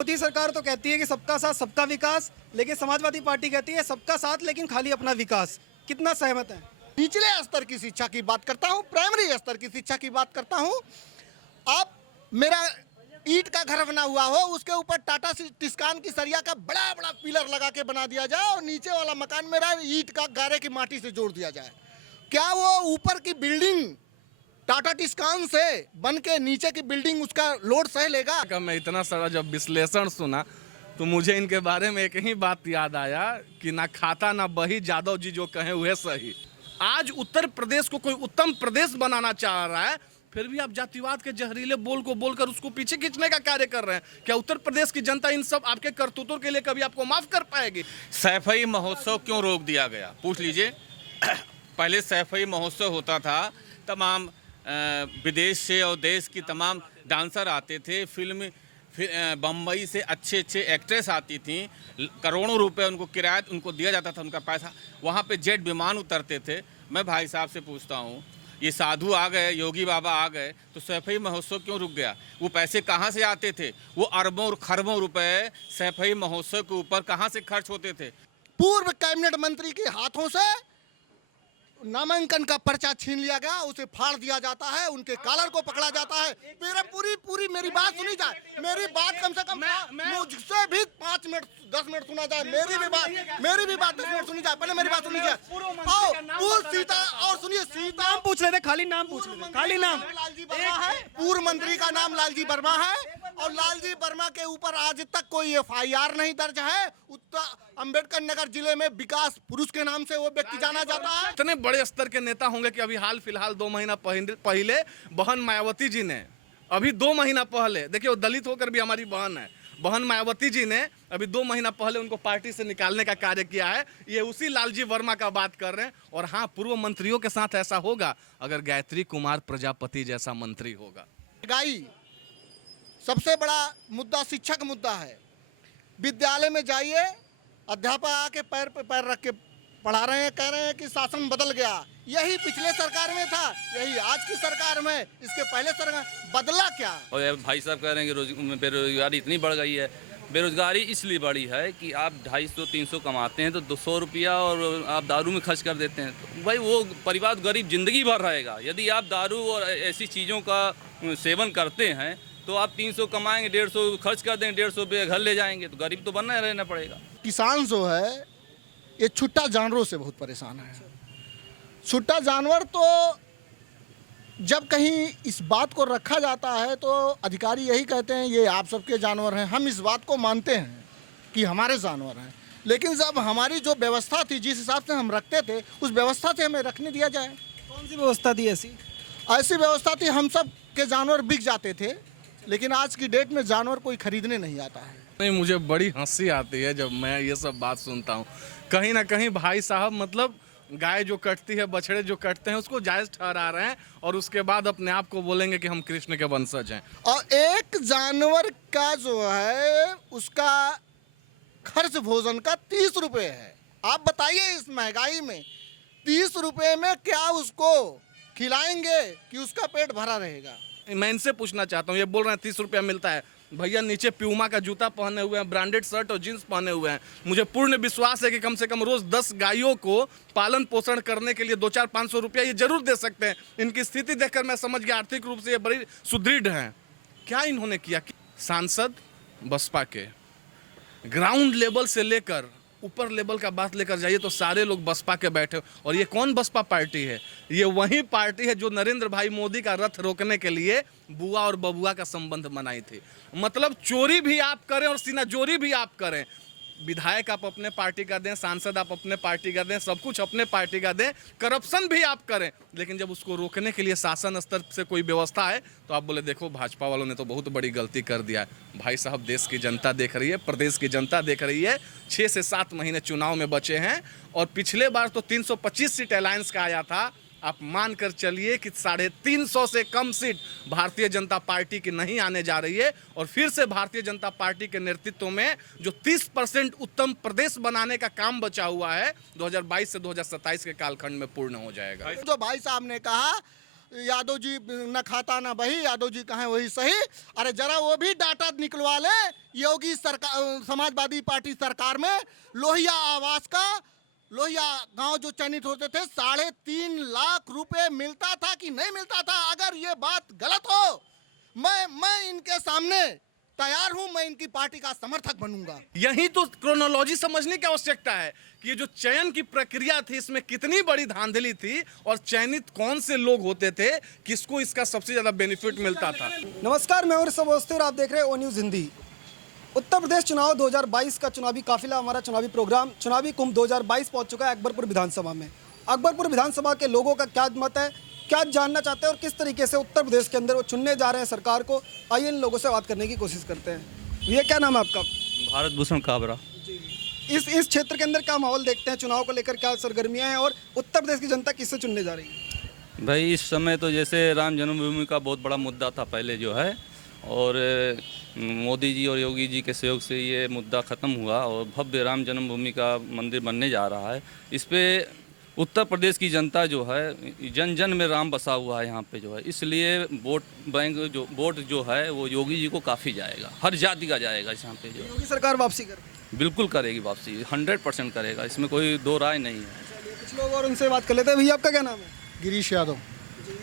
मोदी सरकार तो कहती है कि सबका साथ सबका विकास, लेकिन समाजवादी पार्टी कहती है सबका साथ लेकिन खाली अपना विकास। कितना सहमत है? निचले स्तर की शिक्षा की बात करता हूँ, प्राइमरी स्तर की शिक्षा की बात करता हूँ। आप मेरा ईंट का घर बना हुआ हो, उसके ऊपर टाटा टिस्कान की सरिया का बड़ा बड़ा पिलर लगा के बना दिया जाए और नीचे वाला मकान मेरा ईंट का गारे की माटी से जोड़ दिया जाए, क्या वो ऊपर की बिल्डिंग टाटा टिस्कान से बन के नीचे की बिल्डिंग उसका लोड सह लेगा? का मैं इतना सारा जब विश्लेषण सुना तो मुझे इनके बारे में एक ही बात याद आया कि ना खाता ना बही, जादव जी जो कहे हुए सही। आज उत्तर प्रदेश को कोई उत्तम प्रदेश बनाना चाह रहा है, फिर भी आप जातिवाद के जहरीले बोल को बोलकर उसको पीछे खींचने का कार्य कर रहे हैं। क्या उत्तर प्रदेश की जनता इन सब आपके करतूतों के लिए कभी आपको माफ कर पाएगी? सैफई महोत्सव क्यों रोक दिया गया, पूछ लीजिए। पहले सैफई महोत्सव होता था, तमाम विदेश से और देश की तमाम डांसर आते थे, फिल्म बम्बई से अच्छे अच्छे एक्ट्रेस आती थी, करोड़ों रुपए उनको किराया उनको दिया जाता था, उनका पैसा, वहाँ पे जेट विमान उतरते थे। मैं भाई साहब से पूछता हूँ, ये साधु आ गए, योगी बाबा आ गए, तो सैफई महोत्सव क्यों रुक गया? वो पैसे कहाँ से आते थे? वो अरबों और खरबों रुपए सैफई महोत्सव के ऊपर कहाँ से खर्च होते थे? पूर्व कैबिनेट मंत्री के हाथों से नामांकन का पर्चा छीन लिया गया, उसे फाड़ दिया जाता है, उनके कॉलर को पकड़ा जाता है। पूरी मेरी बात सुनी जाए, मेरी बात कम से कम मुझसे भी 5 मिनट 10 मिनट सुना जाए, मेरी भी बात 10 मिनट सुनी जाए। पहले मेरी बात सुनी जाए। सीता और सुनिए, सीता नाम पूछ लेते, खाली नाम पूछ लेते, खाली नाम। लालजी वर्मा है, पूर्व मंत्री का नाम लालजी वर्मा है, और लालजी वर्मा के ऊपर आज तक कोई FIR नहीं दर्ज है। उत्तर अंबेडकर नगर जिले में विकास पुरुष के नाम से वो व्यक्ति जाना जाता है। इतने बड़े स्तर के नेता होंगे कि अभी हाल फिलहाल 2 महीना पहले बहन मायावती जी ने, अभी 2 महीना पहले, देखिए वो दलित होकर भी हमारी बहन है, बहन मायावती जी ने अभी 2 महीना पहले उनको पार्टी से निकालने का कार्य किया है। ये उसी लालजी वर्मा का बात कर रहे हैं। और हाँ, पूर्व मंत्रियों के साथ ऐसा होगा अगर गायत्री कुमार प्रजापति जैसा मंत्री होगा। महंगाई सबसे बड़ा मुद्दा शिक्षक मुद्दा है। विद्यालय में जाइए, अध्यापक आके पैर पे पैर रख के पढ़ा रहे हैं, कह रहे हैं कि शासन बदल गया। यही पिछले सरकार में था, यही आज की सरकार में, इसके पहले सरकार बदला क्या? और भाई साहब कह रहे हैं कि बेरोजगारी इतनी बढ़ गई है। बेरोजगारी इसलिए बढ़ी है कि आप 250-300 कमाते हैं तो 200 रुपया और आप दारू में खर्च कर देते हैं, तो भाई वो परिवार गरीब जिंदगी भर रहेगा। यदि आप दारू और ऐसी चीज़ों का सेवन करते हैं तो आप 300 कमाएंगे, 150 खर्च कर देंगे, 150 रुपये घर ले जाएंगे, तो गरीब तो बनना रहना पड़ेगा। किसान जो है ये छुट्टा जानवरों से बहुत परेशान है। छुट्टा जानवर तो जब कहीं इस बात को रखा जाता है तो अधिकारी यही कहते हैं ये आप सबके जानवर हैं। हम इस बात को मानते हैं कि हमारे जानवर हैं, लेकिन जब हमारी जो व्यवस्था थी, जिस हिसाब से हम रखते थे, उस व्यवस्था से हमें रखने दिया जाए। कौन सी व्यवस्था थी ऐसी? ऐसी व्यवस्था थी, हम सब के जानवर बिक जाते थे, लेकिन आज की डेट में जानवर कोई खरीदने नहीं आता है। नहीं, मुझे बड़ी हंसी आती है जब मैं ये सब बात सुनता हूँ। कहीं ना कहीं भाई साहब मतलब गाय जो कटती है, बछड़े जो कटते हैं, उसको जायज़ ठहरा रहे हैं और उसके बाद अपने आप को बोलेंगे कि हम कृष्ण के वंशज हैं। और एक जानवर का जो है उसका खर्च भोजन का 30 रुपये है। आप बताइए इस महंगाई में 30 रुपये में क्या उसको खिलाएंगे कि उसका पेट भरा रहेगा? मैं इनसे पूछना चाहता हूँ, ये बोल रहे हैं 30 रुपया मिलता है, भैया नीचे प्यूमा का जूता पहने हुए हैं, ब्रांडेड शर्ट और जींस पहने हुए हैं। मुझे पूर्ण विश्वास है कि कम से कम रोज 10 गायों को पालन पोषण करने के लिए 200-500 रुपया ये जरूर दे सकते हैं। इनकी स्थिति देखकर मैं समझ गया आर्थिक रूप से ये बड़ी सुदृढ़ हैं। क्या इन्होंने किया? सांसद बसपा के, ग्राउंड लेवल से लेकर ऊपर लेवल का बात लेकर जाइए तो सारे लोग बसपा के बैठे। और ये कौन बसपा पार्टी है? ये वही पार्टी है जो नरेंद्र भाई मोदी का रथ रोकने के लिए बुआ और बबुआ का संबंध बनाई थी। मतलब चोरी भी आप करें और सीनाजोरी भी आप करें, विधायक आप अपने पार्टी का दें, सांसद आप अपने पार्टी का दें, सब कुछ अपने पार्टी का दें, करप्शन भी आप करें, लेकिन जब उसको रोकने के लिए शासन स्तर से कोई व्यवस्था है तो आप बोले देखो भाजपा वालों ने तो बहुत बड़ी गलती कर दिया है। भाई साहब, देश की जनता देख रही है, प्रदेश की जनता देख रही है। 6 से 7 महीने चुनाव में बचे हैं और पिछले बार तो 325 सीट अलायंस का आया था। आप मान कर चलिए कि 350 से कम सीट भारतीय जनता पार्टी की नहीं आने जा रही है। और फिर से भारतीय जनता पार्टी के नेतृत्व में जो 30% उत्तम प्रदेश बनाने का काम बचा हुआ है 2022 से 2027 के कालखंड में पूर्ण हो जाएगा। जो भाई साहब ने कहा यादव जी न खाता न बही, यादव जी कहें वही सही। अरे जरा वो भी डाटा निकलवा ले योगी सरकार, समाजवादी पार्टी सरकार में लोहिया आवास का, लोहिया गांव जो चयनित होते थे 3.5 लाख रुपए मिलता था कि नहीं मिलता था। अगर ये बात गलत हो, मैं इनके सामने तैयार हूं, मैं इनकी पार्टी का समर्थक बनूंगा। यही तो क्रोनोलॉजी समझने की आवश्यकता है कि ये जो चयन की प्रक्रिया थी इसमें कितनी बड़ी धांधली थी और चयनित कौन से लोग होते थे, किसको इसका सबसे ज्यादा बेनिफिट मिलता था। नमस्कार, मैं और सबोस्ती और आप देख रहे हैं ओ न्यूज़ हिंदी। उत्तर प्रदेश चुनाव 2022 का चुनावी काफिला, हमारा चुनावी प्रोग्राम चुनावी कुंभ 2022 पहुंच चुका है अकबरपुर विधानसभा में। अकबरपुर विधानसभा के लोगों का क्या मत है, क्या जानना चाहते हैं और किस तरीके से उत्तर प्रदेश के अंदर वो चुनने जा रहे हैं सरकार को, आइए इन लोगों से बात करने की कोशिश करते हैं। ये क्या नाम है आपका? भारत भूषण काबरा। इस क्षेत्र के अंदर क्या माहौल देखते हैं, चुनाव को लेकर क्या सरगर्मियां हैं और उत्तर प्रदेश की जनता किससे चुनने जा रही है? भाई इस समय तो जैसे राम जन्मभूमि का बहुत बड़ा मुद्दा था पहले जो है, और मोदी जी और योगी जी के सहयोग से ये मुद्दा ख़त्म हुआ और भव्य राम जन्मभूमि का मंदिर बनने जा रहा है। इस पे उत्तर प्रदेश की जनता जो है, जन जन में राम बसा हुआ है यहाँ पे जो है, इसलिए वोट जो है वो योगी जी को काफ़ी जाएगा, हर जाति का जाएगा इस यहाँ पे जो। योगी सरकार वापसी कर बिल्कुल करेगी वापसी, 100% करेगा, इसमें कोई दो राय नहीं है। कुछ लोग और उनसे बात कर लेते हैं। भैया आपका क्या नाम है? गिरीश यादव।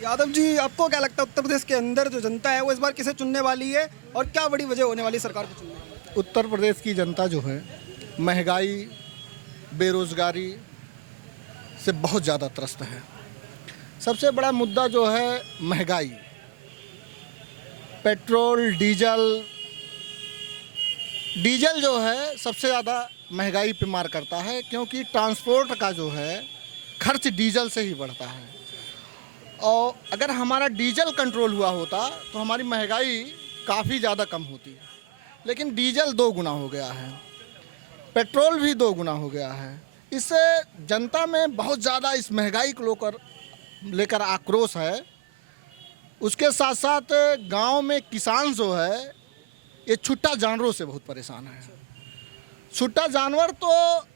यादव जी, आपको क्या लगता है उत्तर प्रदेश के अंदर जो जनता है वो इस बार किसे चुनने वाली है और क्या बड़ी वजह होने वाली सरकार को चुनने? उत्तर प्रदेश की जनता जो है महंगाई, बेरोजगारी से बहुत ज़्यादा त्रस्त है। सबसे बड़ा मुद्दा जो है महंगाई, पेट्रोल डीजल जो है सबसे ज़्यादा महंगाई पे मार करता है, क्योंकि ट्रांसपोर्ट का जो है खर्च डीजल से ही बढ़ता है। और अगर हमारा डीजल कंट्रोल हुआ होता तो हमारी महंगाई काफ़ी ज़्यादा कम होती, लेकिन डीजल 2 गुना हो गया है, पेट्रोल भी 2 गुना हो गया है। इससे जनता में बहुत ज़्यादा इस महंगाई को लेकर आक्रोश है। उसके साथ साथ गांव में किसान जो है ये छुट्टा जानवरों से बहुत परेशान है। छुट्टा जानवर तो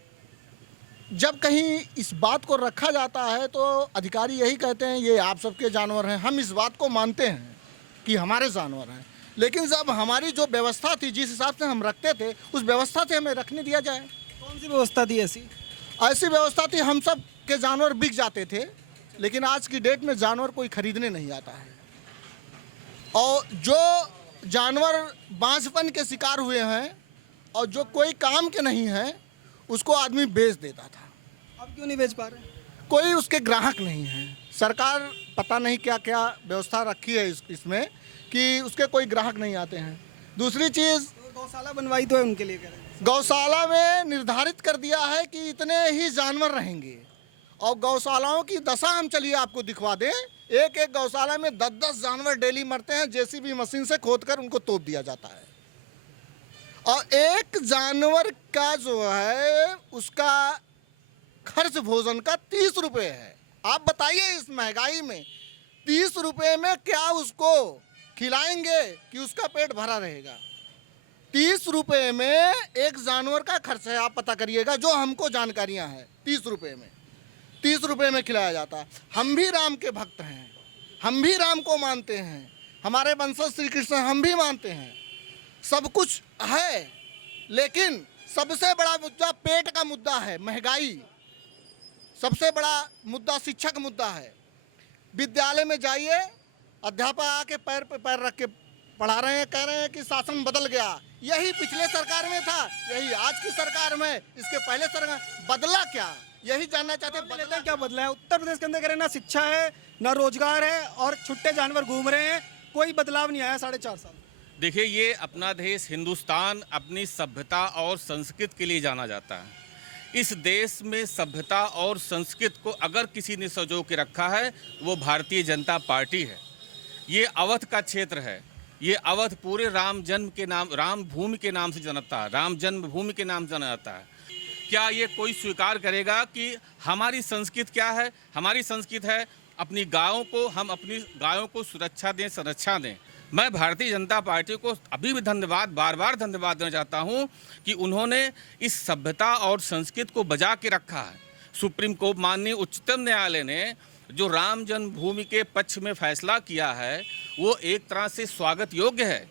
जब कहीं इस बात को रखा जाता है तो अधिकारी यही कहते हैं ये आप सबके जानवर हैं, हम इस बात को मानते हैं कि हमारे जानवर हैं, लेकिन जब हमारी जो व्यवस्था थी, जिस हिसाब से हम रखते थे, उस व्यवस्था से हमें रखने दिया जाए। कौन सी व्यवस्था थी ऐसी? ऐसी व्यवस्था थी, हम सब के जानवर बिक जाते थे, लेकिन आज की डेट में जानवर कोई खरीदने नहीं आता है। और जो जानवर बांझपन के शिकार हुए हैं और जो कोई काम के नहीं हैं, उसको आदमी बेच देता था। अब क्यों नहीं बेच पा रहे? कोई उसके ग्राहक नहीं है। सरकार पता नहीं क्या क्या व्यवस्था रखी है इसमें कि उसके कोई ग्राहक नहीं आते हैं। दूसरी चीज़, गौशाला बनवाई तो है उनके लिए, कह रहे हैं। गौशाला में निर्धारित कर दिया है कि इतने ही जानवर रहेंगे, और गौशालाओं की दशा हम चलिए आपको दिखवा दें। एक एक गौशाला में 10-10 जानवर डेली मरते हैं, जेसीबी मशीन से खोदकर उनको तोप दिया जाता है। और एक जानवर का जो है उसका खर्च भोजन का 30 रुपये है। आप बताइए इस महंगाई में 30 रुपये में क्या उसको खिलाएंगे कि उसका पेट भरा रहेगा? 30 रुपये में एक जानवर का खर्च है, आप पता करिएगा, जो हमको जानकारियां हैं। 30 रुपये में 30 रुपये में खिलाया जाता है। हम भी राम के भक्त हैं, हम भी राम को मानते हैं, हमारे वंशज श्री कृष्ण हम भी मानते हैं, सब कुछ है, लेकिन सबसे बड़ा मुद्दा पेट का मुद्दा है, महंगाई। सबसे बड़ा मुद्दा शिक्षा का मुद्दा है। विद्यालय में जाइए, अध्यापक आके पैर पे पैर रख के पढ़ा रहे हैं, कह रहे हैं कि शासन बदल गया। यही पिछले सरकार में था, यही आज की सरकार में, इसके पहले सरकार बदला क्या, यही जानना चाहते हैं। बदला क्या? बदला है उत्तर प्रदेश के अंदर, कह रहे हैं ना शिक्षा है ना रोजगार है और छुट्टे जानवर घूम रहे हैं, कोई बदलाव नहीं आया 4.5 साल। देखिए, ये अपना देश हिंदुस्तान अपनी सभ्यता और संस्कृति के लिए जाना जाता है। इस देश में सभ्यता और संस्कृति को अगर किसी ने संजो के रखा है वो भारतीय जनता पार्टी है। ये अवध का क्षेत्र है, ये अवध पूरे राम जन्म के नाम, राम भूमि के नाम से जानता है, राम जन्मभूमि के नाम से जाना जाता है। क्या ये कोई स्वीकार करेगा कि हमारी संस्कृति क्या है? हमारी संस्कृति है अपनी गायों को, हम अपनी गायों को सुरक्षा दें, संरक्षा दें। मैं भारतीय जनता पार्टी को अभी भी धन्यवाद, बार बार धन्यवाद देना चाहता हूं कि उन्होंने इस सभ्यता और संस्कृति को बचा के रखा है। सुप्रीम कोर्ट, माननीय उच्चतम न्यायालय ने जो राम जन्मभूमि के पक्ष में फैसला किया है वो एक तरह से स्वागत योग्य है,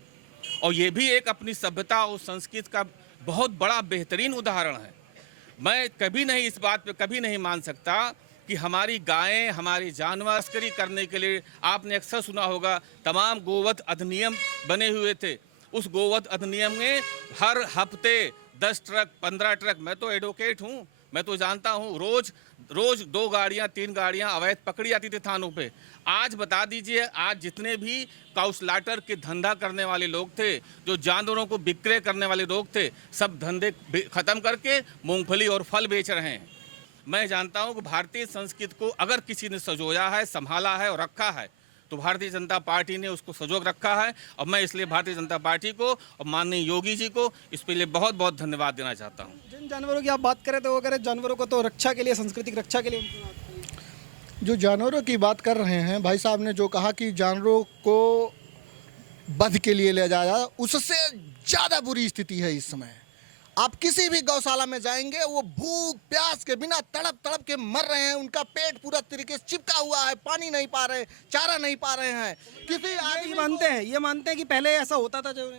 और ये भी एक अपनी सभ्यता और संस्कृति का बहुत बड़ा बेहतरीन उदाहरण है। मैं कभी नहीं इस बात पे कभी नहीं मान सकता कि हमारी गायें, हमारी जानवर तस्करी करने के लिए, आपने अक्सर सुना होगा तमाम गोवध अधिनियम बने हुए थे। उस गोवध अधिनियम में हर हफ्ते 10 ट्रक 15 ट्रक, मैं तो एडवोकेट हूँ, मैं तो जानता हूँ, रोज 2 गाड़ियाँ 3 गाड़ियाँ अवैध पकड़ी जाती थी थानों पे। आज बता दीजिए, आज जितने भी काउसलाटर के धंधा करने वाले लोग थे, जो जानवरों को विक्रय करने वाले लोग थे, सब धंधे खत्म करके मूंगफली और फल बेच रहे हैं। मैं जानता हूँ कि भारतीय संस्कृति को अगर किसी ने संजोया है, संभाला है और रखा है, तो भारतीय जनता पार्टी ने उसको संजोग रखा है। और मैं इसलिए भारतीय जनता पार्टी को और माननीय योगी जी को इसके लिए बहुत बहुत धन्यवाद देना चाहता हूँ। जिन जानवरों की आप बात करें तो वो कह रहे जानवरों को तो रक्षा के लिए, सांस्कृतिक रक्षा के लिए उनको बात करें। जो जानवरों की बात कर रहे हैं भाई साहब ने जो कहा कि जानवरों को वध के लिए ले जाया, उससे ज़्यादा बुरी स्थिति है इस समय। आप किसी भी गौशाला में जाएंगे, वो भूख प्यास के बिना तड़प तड़प के मर रहे हैं, उनका पेट पूरा तरीके से चिपका हुआ है, पानी नहीं पा रहे, चारा नहीं पा रहे हैं। किसी ये मानते हैं कि पहले ऐसा होता था जो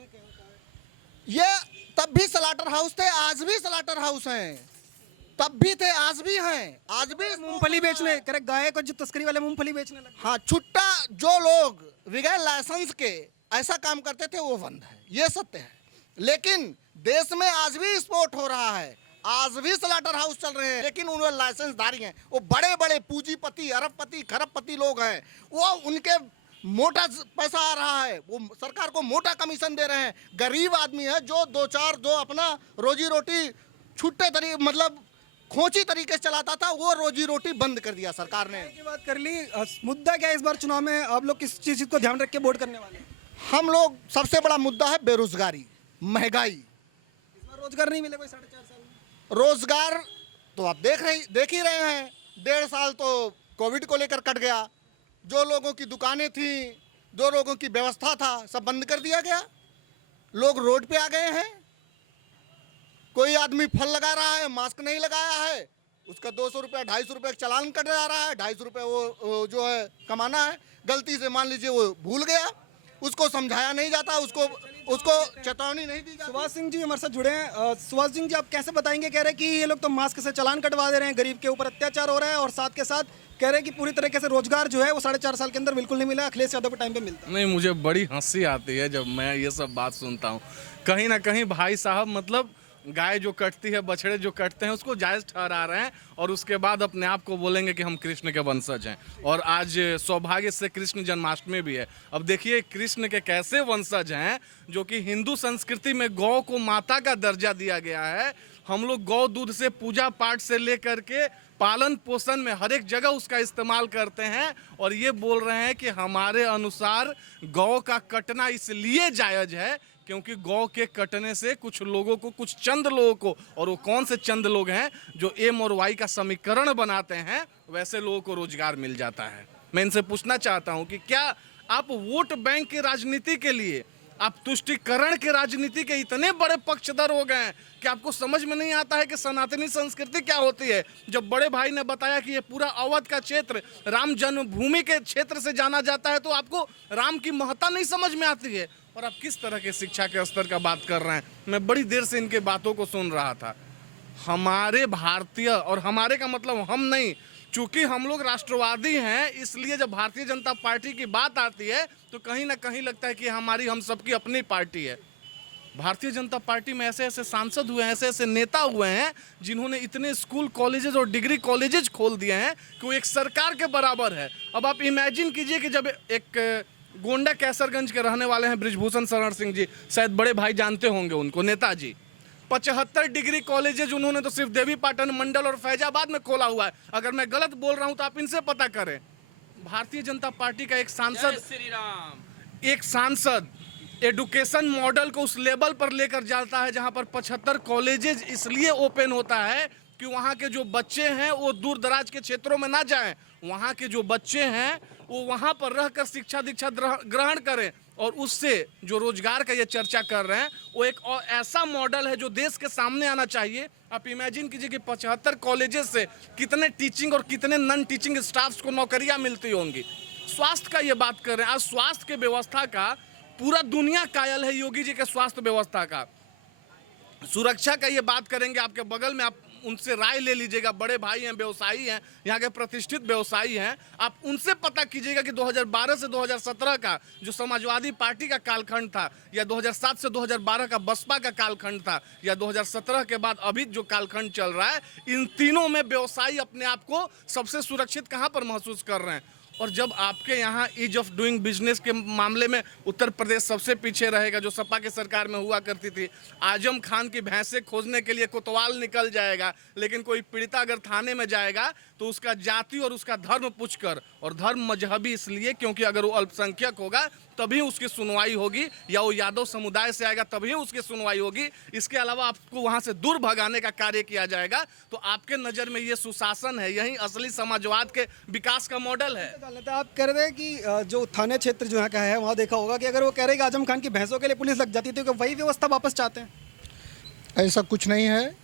ये तब भी स्लाटर हाउस थे, आज भी स्लाटर हाउस हैं, तब भी थे, आज भी हैं, आज भी मूंगफली बेचने करे, गाय को जो तस्करी वाले मूंगफली बेचने लगे। हाँ, छुट्टा जो लोग बगैर लाइसेंस के ऐसा काम करते थे वो बंद है, ये सत्य है। लेकिन देश में आज भी स्पोर्ट हो रहा है, आज भी स्लाटर हाउस चल रहे हैं, लेकिन उन्हें लाइसेंसधारी हैं, वो बड़े बड़े पूंजीपति, अरबपति, खरबपति लोग हैं, वो उनके मोटा पैसा आ रहा है, वो सरकार को मोटा कमीशन दे रहे हैं। गरीब आदमी है जो जो अपना रोजी रोटी छुट्टे तरीके मतलब खोची तरीके से चलाता था, वो रोजी रोटी बंद कर दिया सरकार ने। की बात कर ली, मुद्दा क्या है इस बार चुनाव में? आप लोग किस चीज को ध्यान रख के वोट करने वाले हैं? हम लोग सबसे बड़ा मुद्दा है बेरोजगारी, महंगाई। इस बार रोजगार नहीं मिले कोई 4.5 साल में। रोजगार तो आप देख ही रहे हैं, 1.5 साल तो कोविड को लेकर कट गया। जो लोगों की दुकानें थी, जो लोगों की व्यवस्था था, सब बंद कर दिया गया। लोग रोड पे आ गए हैं। कोई आदमी फल लगा रहा है, मास्क नहीं लगाया है, उसका 200 रुपये 250 रुपये चालान कट जा रहा है। 250 रुपये वो जो है कमाना है, गलती से मान लीजिए वो भूल गया, उसको समझाया नहीं जाता, उसको चेतावनी नहीं दी जाती। सुभाष सिंह जी हमारे साथ जुड़े हैं। सुभाष सिंह जी, आप कैसे बताएंगे? कह रहे हैं कि ये लोग तो मास्क से चालान कटवा दे रहे हैं, गरीब के ऊपर अत्याचार हो रहा है, और साथ के साथ कह रहे हैं कि पूरी तरीके से रोजगार जो है वो 4.5 साल के अंदर बिल्कुल नहीं मिला, अखिलेश यादव के टाइम पे मिलता। नहीं, मुझे बड़ी हंसी आती है जब मैं ये सब बात सुनता हूँ। कहीं ना कहीं भाई साहब मतलब गाय जो कटती है, बछड़े जो कटते हैं, उसको जायज़ ठहरा रहे हैं, और उसके बाद अपने आप को बोलेंगे कि हम कृष्ण के वंशज हैं। और आज सौभाग्य से कृष्ण जन्माष्टमी भी है। अब देखिए कृष्ण के कैसे वंशज हैं, जो कि हिंदू संस्कृति में गौ को माता का दर्जा दिया गया है। हम लोग गौ दूध से पूजा पाठ से लेकर के पालन पोषण में हर एक जगह उसका इस्तेमाल करते हैं, और ये बोल रहे हैं कि हमारे अनुसार गौ का कटना इसलिए जायज़ है क्योंकि गौ के कटने से कुछ लोगों को, कुछ चंद लोगों को, और वो कौन से चंद लोग हैं जो एम और वाई का समीकरण बनाते हैं, वैसे लोगों को रोजगार मिल जाता है। मैं इनसे पूछना चाहता हूं कि क्या आप वोट बैंक की राजनीति के लिए, आप तुष्टिकरण के राजनीति के इतने बड़े पक्षधर हो गए हैं कि आपको समझ में नहीं आता है कि सनातनी संस्कृति क्या होती है? जब बड़े भाई ने बताया कि ये पूरा अवध का क्षेत्र राम जन्मभूमि के क्षेत्र से जाना जाता है, तो आपको राम की महत्ता नहीं समझ में आती है। और आप किस तरह के शिक्षा के स्तर का बात कर रहे हैं? मैं बड़ी देर से इनके बातों को सुन रहा था। हमारे भारतीय, और हमारे का मतलब हम नहीं, चूंकि हम लोग राष्ट्रवादी हैं, इसलिए जब भारतीय जनता पार्टी की बात आती है तो कहीं ना कहीं लगता है कि हम सबकी अपनी पार्टी है। भारतीय जनता पार्टी में ऐसे ऐसे सांसद हुए हैं, ऐसे ऐसे नेता हुए हैं जिन्होंने इतने स्कूल कॉलेजेस और डिग्री कॉलेजेस खोल दिए हैं कि वो एक सरकार के बराबर है। अब आप इमेजिन कीजिए कि जब एक गोंडा कैसरगंज के रहने वाले हैं ब्रिजभूषण शरण सिंह जी, शायद बड़े भाई जानते होंगे उनको, नेताजी, 75 डिग्री कॉलेजेस उन्होंने तो सिर्फ देवी पाटन मंडल और फैजाबाद में खोला हुआ है। अगर मैं गलत बोल रहा हूं तो आप इनसे पता करें। भारतीय जनता पार्टी का एक सांसद एडुकेशन मॉडल को उस लेवल पर लेकर जाता है जहां पर 75 कॉलेजेस इसलिए ओपन होता है कि वहाँ के जो बच्चे हैं वो दूर दराज के क्षेत्रों में ना जाएं, वहाँ के जो बच्चे हैं वो वहाँ पर रहकर शिक्षा दीक्षा ग्रहण करें। और उससे जो रोजगार का ये चर्चा कर रहे हैं वो एक और ऐसा मॉडल है जो देश के सामने आना चाहिए। आप इमेजिन कीजिए कि 75 कॉलेजेस से कितने टीचिंग और कितने नॉन टीचिंग स्टाफ्स को नौकरियां मिलती होंगी। स्वास्थ्य का ये बात कर रहे हैं, आज स्वास्थ्य के व्यवस्था का पूरा दुनिया कायल है योगी जी के स्वास्थ्य व्यवस्था का। सुरक्षा का ये बात करेंगे, आपके बगल में आप उनसे राय ले लीजिएगा, बड़े भाई हैं, व्यवसायी हैं, यहाँ के प्रतिष्ठित व्यवसायी हैं, आप उनसे पता कीजिएगा कि 2012 से 2017 का जो समाजवादी पार्टी का कालखंड था, या 2007 से 2012 का बसपा का कालखंड था, या 2017 के बाद अभी जो कालखंड चल रहा है, इन तीनों में व्यवसायी अपने आप को सबसे सुरक्षित कहाँ पर महसूस कर रहे हैं। और जब आपके यहाँ ईज ऑफ डूइंग बिजनेस के मामले में उत्तर प्रदेश सबसे पीछे रहेगा, जो सपा के सरकार में हुआ करती थी। आजम खान की भैंसे खोजने के लिए कोतवाल निकल जाएगा, लेकिन कोई पीड़िता अगर थाने में जाएगा तो उसका जाति और उसका धर्म पूछकर, और धर्म मजहबी इसलिए क्योंकि अगर वो अल्पसंख्यक होगा तभी उसकी सुनवाई होगी, या वो यादव समुदाय से आएगा तभी उसकी सुनवाई होगी। इसके अलावा आपको वहाँ से दूर भगाने का कार्य किया जाएगा। तो आपके नज़र में ये सुशासन है, यही असली समाजवाद के विकास का मॉडल है। आप कह रहे थे कि जो थाने क्षेत्र जो यहाँ का है वहाँ देखा होगा कि अगर वो कह रहे हैं कि आजम खान की भैंसों के लिए पुलिस लग जाती है तो वही व्यवस्था वापस चाहते हैं। ऐसा कुछ नहीं है,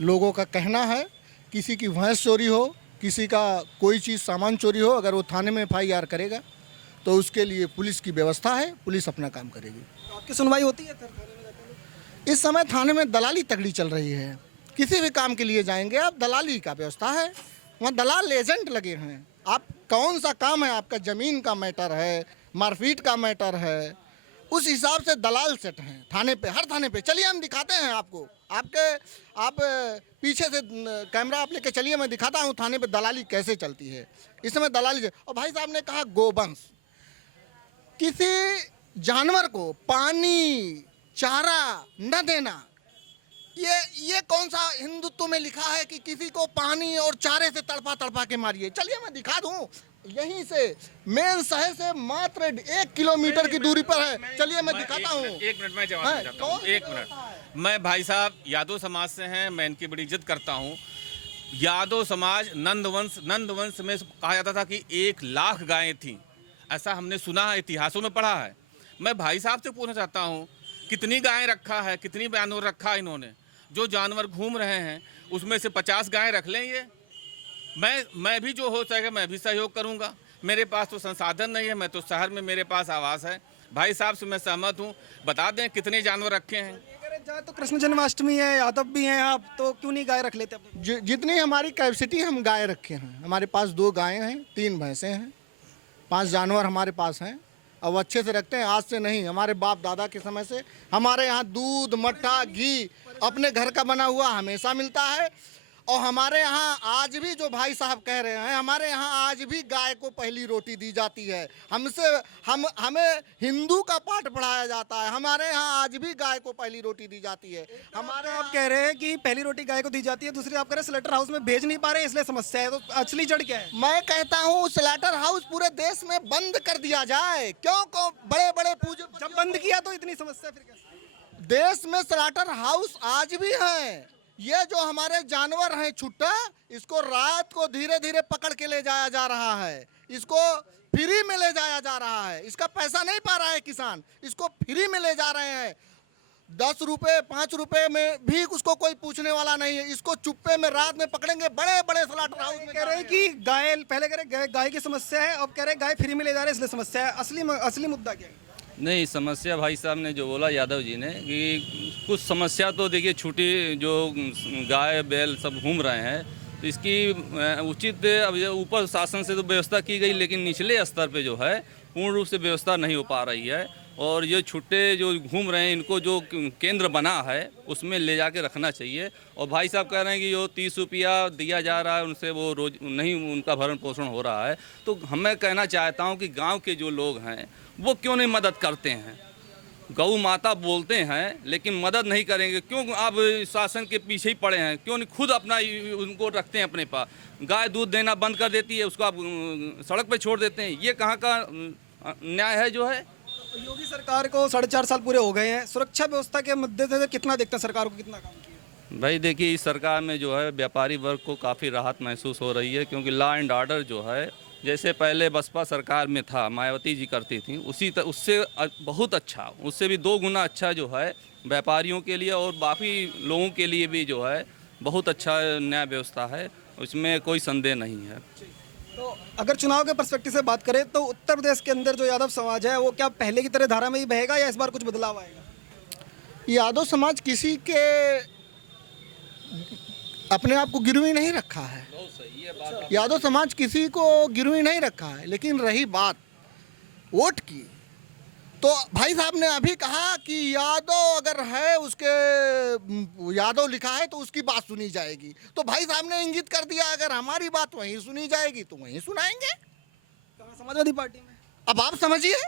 लोगों का कहना है किसी की भैंस चोरी हो, किसी का कोई चीज़ सामान चोरी हो, अगर वो थाने में FIR करेगा तो उसके लिए पुलिस की व्यवस्था है, पुलिस अपना काम करेगी। तो आपकी सुनवाई होती है थाने में जाकर? इस समय थाने में दलाली तगड़ी चल रही है। किसी भी काम के लिए जाएंगे आप, दलाली का व्यवस्था है, वहाँ दलाल एजेंट लगे हैं। आप कौन सा काम है, आपका ज़मीन का मैटर है, मारपीट का मैटर है, उस हिसाब से दलाल सेट हैं थाने पे, हर थाने पे। चलिए हम दिखाते हैं आपको, आप पीछे से कैमरा आप लेके चलिए, मैं दिखाता हूँ थाने पे दलाली कैसे चलती है। इस समय दलाली। और भाई साहब ने कहा गोवंश, किसी जानवर को पानी चारा न देना, ये कौन सा हिंदुत्व में लिखा है कि किसी को पानी और चारे से तड़पा के मारिए। चलिए मैं दिखा दूं, यहीं से मेन शहर से मात्र 1 किलोमीटर की दूरी पर है। चलिए मैं दिखाता हूँ। एक मिनट मैं जवाब देता हूँ। एक मिनट। मैं भाई साहब यादव समाज से हैं, मैं इनकी बड़ी इज्जत करता हूँ। यादव समाज नंदवंश में कहा जाता था कि 1 लाख गायें थीं, ऐसा हमने सुना है, इतिहासों में पढ़ा है। मैं भाई साहब से पूछना चाहता हूँ, कितनी गायें रखा है, कितनी जानवर रखा है इन्होंने? जो जानवर घूम रहे हैं उसमें से 50 गायें रख लें। ये मैं भी जो हो सके मैं भी सहयोग करूंगा। मेरे पास तो संसाधन नहीं है, मैं तो शहर में मेरे पास आवास है। भाई साहब से मैं सहमत हूं, बता दें कितने जानवर रखे हैं। जाए तो कृष्ण जन्माष्टमी है, यादव भी हैं आप, तो क्यों नहीं गाय रख लेते? जितनी हमारी कैपेसिटी हम गाय रखे हैं। हमारे पास 2 गायें हैं, 3 भैंसें हैं, 5 जानवर हमारे पास हैं। अब अच्छे से रखते हैं, आज से नहीं, हमारे बाप दादा के समय से हमारे यहाँ दूध, मट्ठा, घी अपने घर का बना हुआ हमेशा मिलता है। और हमारे यहाँ आज भी जो भाई साहब कह रहे हैं, हमारे यहाँ आज भी गाय को पहली रोटी दी जाती है। हमें हिंदू का पाठ पढ़ाया जाता है, हमारे यहाँ आज भी गाय को पहली रोटी दी जाती है। हमारे आप कह रहे हैं कि पहली रोटी गाय को दी जाती है, दूसरी आप कह रहे हैं स्लेटर हाउस में भेज नहीं पा रहे इसलिए समस्या है। तो असली जड़ क्या है? मैं कहता हूँ स्लेटर हाउस पूरे देश में बंद कर दिया जाए। क्यों बड़े बड़े पूजे जब बंद किया तो इतनी समस्या फिर कैसे? देश में स्लेटर हाउस आज भी हैं। ये जो हमारे जानवर हैं छुट्टा, इसको रात को धीरे धीरे पकड़ के ले जाया जा रहा है, इसको फ्री में ले जाया जा रहा है। इसका पैसा नहीं पा रहा है किसान, इसको फ्री में ले जा रहे हैं। 10 रुपए 5 रुपए में भी उसको कोई पूछने वाला नहीं है। इसको चुप्पे में रात में पकड़ेंगे, बड़े बड़े स्लॉटर हाउस में। कह रहे हैं कि गाय, पहले कह रहे गाय की समस्या है, अब कह रहे गाय फ्री में ले जा रहे हैं इसलिए समस्या है। असली मुद्दा क्या है? नहीं, समस्या भाई साहब ने जो बोला यादव जी ने कि कुछ समस्या तो देखिए छुट्टी जो गाय बैल सब घूम रहे हैं, तो इसकी उचित अब ऊपर शासन से तो व्यवस्था की गई, लेकिन निचले स्तर पे जो है पूर्ण रूप से व्यवस्था नहीं हो पा रही है। और ये छुट्टे जो घूम रहे हैं, इनको जो केंद्र बना है उसमें ले जाके रखना चाहिए। और भाई साहब कह रहे हैं कि जो 30 रुपया दिया जा रहा है उनसे वो रोज नहीं उनका भरण पोषण हो रहा है। तो मैं कहना चाहता हूँ कि गांव के जो लोग हैं वो क्यों नहीं मदद करते हैं? गौ माता बोलते हैं लेकिन मदद नहीं करेंगे। क्यों आप शासन के पीछे ही पड़े हैं? क्यों नहीं खुद अपना उनको रखते हैं अपने पास? गाय दूध देना बंद कर देती है, उसको आप सड़क पे छोड़ देते हैं। ये कहाँ का न्याय है जो है? योगी सरकार को 4.5 साल पूरे हो गए हैं, सुरक्षा व्यवस्था के मुद्दे से कितना देखते हैं सरकार को, कितना काम किया? भाई देखिए, इस सरकार में जो है व्यापारी वर्ग को काफ़ी राहत महसूस हो रही है, क्योंकि लॉ एंड ऑर्डर जो है जैसे पहले बसपा सरकार में था, मायावती जी करती थी, उससे बहुत अच्छा, उससे भी 2 गुना अच्छा जो है व्यापारियों के लिए और बाकी लोगों के लिए भी जो है बहुत अच्छा न्याय व्यवस्था है, उसमें कोई संदेह नहीं है। तो अगर चुनाव के पर्सपेक्टिव से बात करें तो उत्तर प्रदेश के अंदर जो यादव समाज है वो क्या पहले की तरह धारा में ही बहेगा या इस बार कुछ बदलाव आएगा? यादव समाज किसी के अपने आप को गिरवी नहीं रखा है। यादव समाज किसी को गिरवी नहीं रखा है। लेकिन रही बात वोट की, तो भाई साहब ने अभी कहा कि यादव अगर है, उसके यादव लिखा है तो उसकी बात सुनी जाएगी। तो भाई साहब ने इंगित कर दिया अगर हमारी बात वहीं सुनी जाएगी तो वहीं सुनाएंगे। कहाँ, समाजवादी पार्टी में? अब आप समझिए,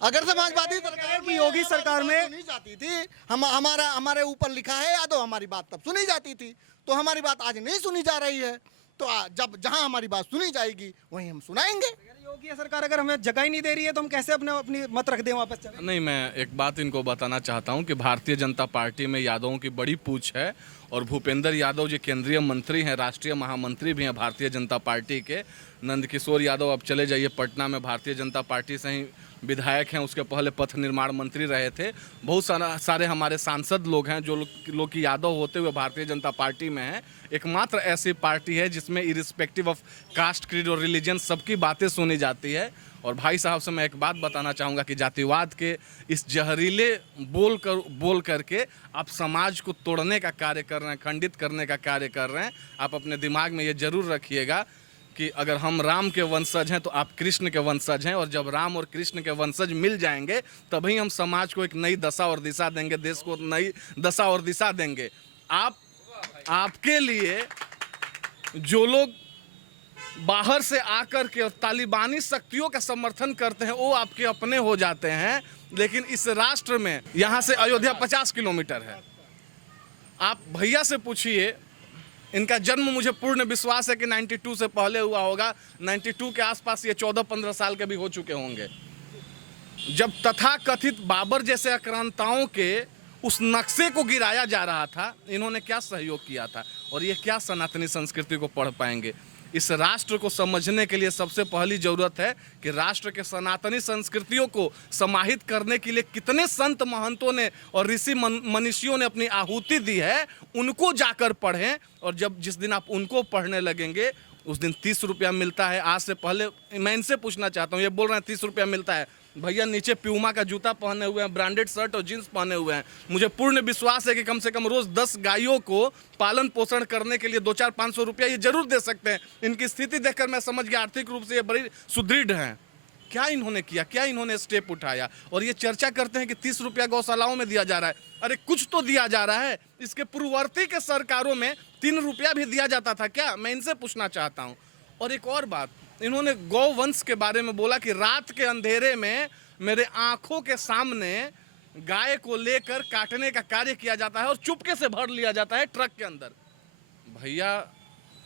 अगर समाजवादी सरकार कि योगी सरकार में सुनी जाती थी, हमारे ऊपर लिखा है यादव, हमारी बात तब सुनी जाती थी। तो हमारी बात आज नहीं सुनी जा रही है, तो जब जहां हमारी बात सुनी जाएगी वहीं हम सुनाएंगे। योगी सरकार अगर हमें जगह ही नहीं दे रही है तो हम कैसे अपनी मत रख दें वापस चले? नहीं, मैं एक बात इनको बताना चाहता हूं कि भारतीय जनता पार्टी में यादवों की बड़ी पूछ है और भूपेंद्र यादव जी केंद्रीय मंत्री हैं, राष्ट्रीय महामंत्री भी हैं भारतीय जनता पार्टी के। नंदकिशोर यादव अब चले जाइए पटना में, भारतीय जनता पार्टी से ही विधायक हैं, उसके पहले पथ निर्माण मंत्री रहे थे। बहुत सारे हमारे सांसद लोग हैं जो लोग की यादव होते हुए भारतीय जनता पार्टी में हैं। एकमात्र ऐसी पार्टी है जिसमें इरिस्पेक्टिव ऑफ कास्ट, क्रीड और रिलीजन सबकी बातें सुनी जाती है। और भाई साहब से मैं एक बात बताना चाहूँगा कि जातिवाद के इस जहरीले बोल करके आप समाज को तोड़ने का कार्य कर रहे हैं, खंडित करने का कार्य कर रहे हैं। आप अपने दिमाग में ये जरूर रखिएगा कि अगर हम राम के वंशज हैं तो आप कृष्ण के वंशज हैं, और जब राम और कृष्ण के वंशज मिल जाएंगे तभी हम समाज को एक नई दशा और दिशा देंगे, देश को नई दशा और दिशा देंगे। आपके लिए जो लोग बाहर से आकर के तालिबानी शक्तियों का समर्थन करते हैं वो आपके अपने हो जाते हैं, लेकिन इस राष्ट्र में यहाँ से अयोध्या 50 किलोमीटर है। आप भैया से पूछिए, इनका जन्म मुझे पूर्ण विश्वास है कि 92 से पहले हुआ होगा। 92 के आसपास ये 14-15 साल के भी हो चुके होंगे, जब तथाकथित बाबर जैसे आक्रांताओं के उस नक्शे को गिराया जा रहा था। इन्होंने क्या सहयोग किया था और ये क्या सनातनी संस्कृति को पढ़ पाएंगे? इस राष्ट्र को समझने के लिए सबसे पहली जरूरत है कि राष्ट्र के सनातनी संस्कृतियों को समाहित करने के लिए कितने संत महंतों ने और ऋषि मनीषियों ने अपनी आहुति दी है, उनको जाकर पढ़ें। और जिस दिन आप उनको पढ़ने लगेंगे उस दिन 30 रुपया मिलता है। आज से पहले मैं इनसे पूछना चाहता हूँ, ये बोल रहे हैं 30 रुपया मिलता है, भैया नीचे प्यूमा का जूता पहने हुए हैं, ब्रांडेड शर्ट और जींस पहने हुए हैं। मुझे पूर्ण विश्वास है कि कम से कम रोज 10 गायों को पालन पोषण करने के लिए 200-500 रुपया ये जरूर दे सकते हैं। इनकी स्थिति देखकर मैं समझ गया आर्थिक रूप से ये बड़ी सुदृढ़ हैं। क्या इन्होंने किया, क्या इन्होंने स्टेप उठाया? और ये चर्चा करते हैं कि 30 रुपया गौशालाओं में दिया जा रहा है। अरे कुछ तो दिया जा रहा है। इसके पूर्ववर्ती के सरकारों में 3 रुपया भी दिया जाता था क्या? मैं इनसे पूछना चाहता हूँ। और एक और बात, इन्होंने गौवंश के बारे में बोला कि रात के अंधेरे में मेरे आंखों के सामने गाय को लेकर काटने का कार्य किया जाता है और चुपके से भर लिया जाता है ट्रक के अंदर। भैया,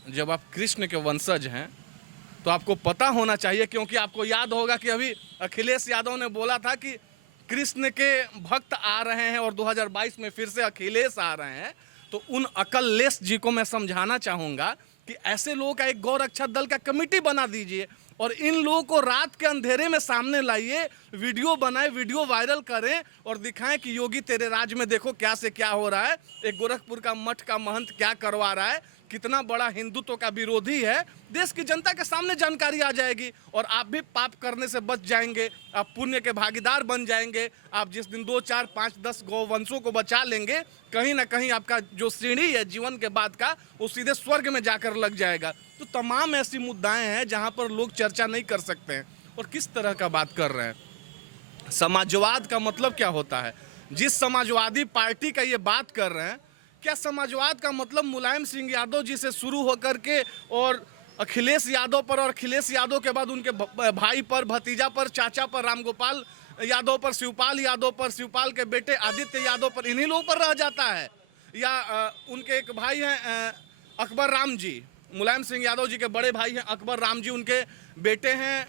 जब आप कृष्ण के वंशज हैं तो आपको पता होना चाहिए, क्योंकि आपको याद होगा कि अभी अखिलेश यादव ने बोला था कि कृष्ण के भक्त आ रहे हैं और 2022 में फिर से अखिलेश आ रहे हैं। तो उन अकललेस जी को मैं समझाना चाहूँगा कि ऐसे लोगों का एक गौ रक्षा दल का कमेटी बना दीजिए और इन लोगों को रात के अंधेरे में सामने लाइए, वीडियो बनाए, वीडियो वायरल करें और दिखाएं कि योगी तेरे राज्य में देखो क्या से क्या हो रहा है। एक गोरखपुर का मठ का महंत क्या करवा रहा है, कितना बड़ा हिंदुत्व का विरोधी है। देश की जनता के सामने जानकारी आ जाएगी और आप भी पाप करने से बच जाएंगे, आप पुण्य के भागीदार बन जाएंगे। आप जिस दिन 2, 4, 5, 10 गौवंशों को बचा लेंगे, कहीं ना कहीं आपका जो सीढ़ी है जीवन के बाद का, वो सीधे स्वर्ग में जाकर लग जाएगा। तो तमाम ऐसी मुद्दाएं हैं जहां पर लोग चर्चा नहीं कर सकते हैं। और किस तरह का बात कर रहे हैं? समाजवाद का मतलब क्या होता है? जिस समाजवादी पार्टी का ये बात कर रहे हैं, क्या समाजवाद का मतलब मुलायम सिंह यादव जी से शुरू होकर के और अखिलेश यादव पर, और अखिलेश यादव के बाद उनके भाई पर, भतीजा पर, चाचा पर, रामगोपाल यादव पर, शिवपाल यादव पर, शिवपाल के बेटे आदित्य यादव पर, इन्हीं लोगों पर रह जाता है? या उनके एक भाई हैं अकबर राम जी, मुलायम सिंह यादव जी के बड़े भाई हैं अकबर राम जी, उनके बेटे हैं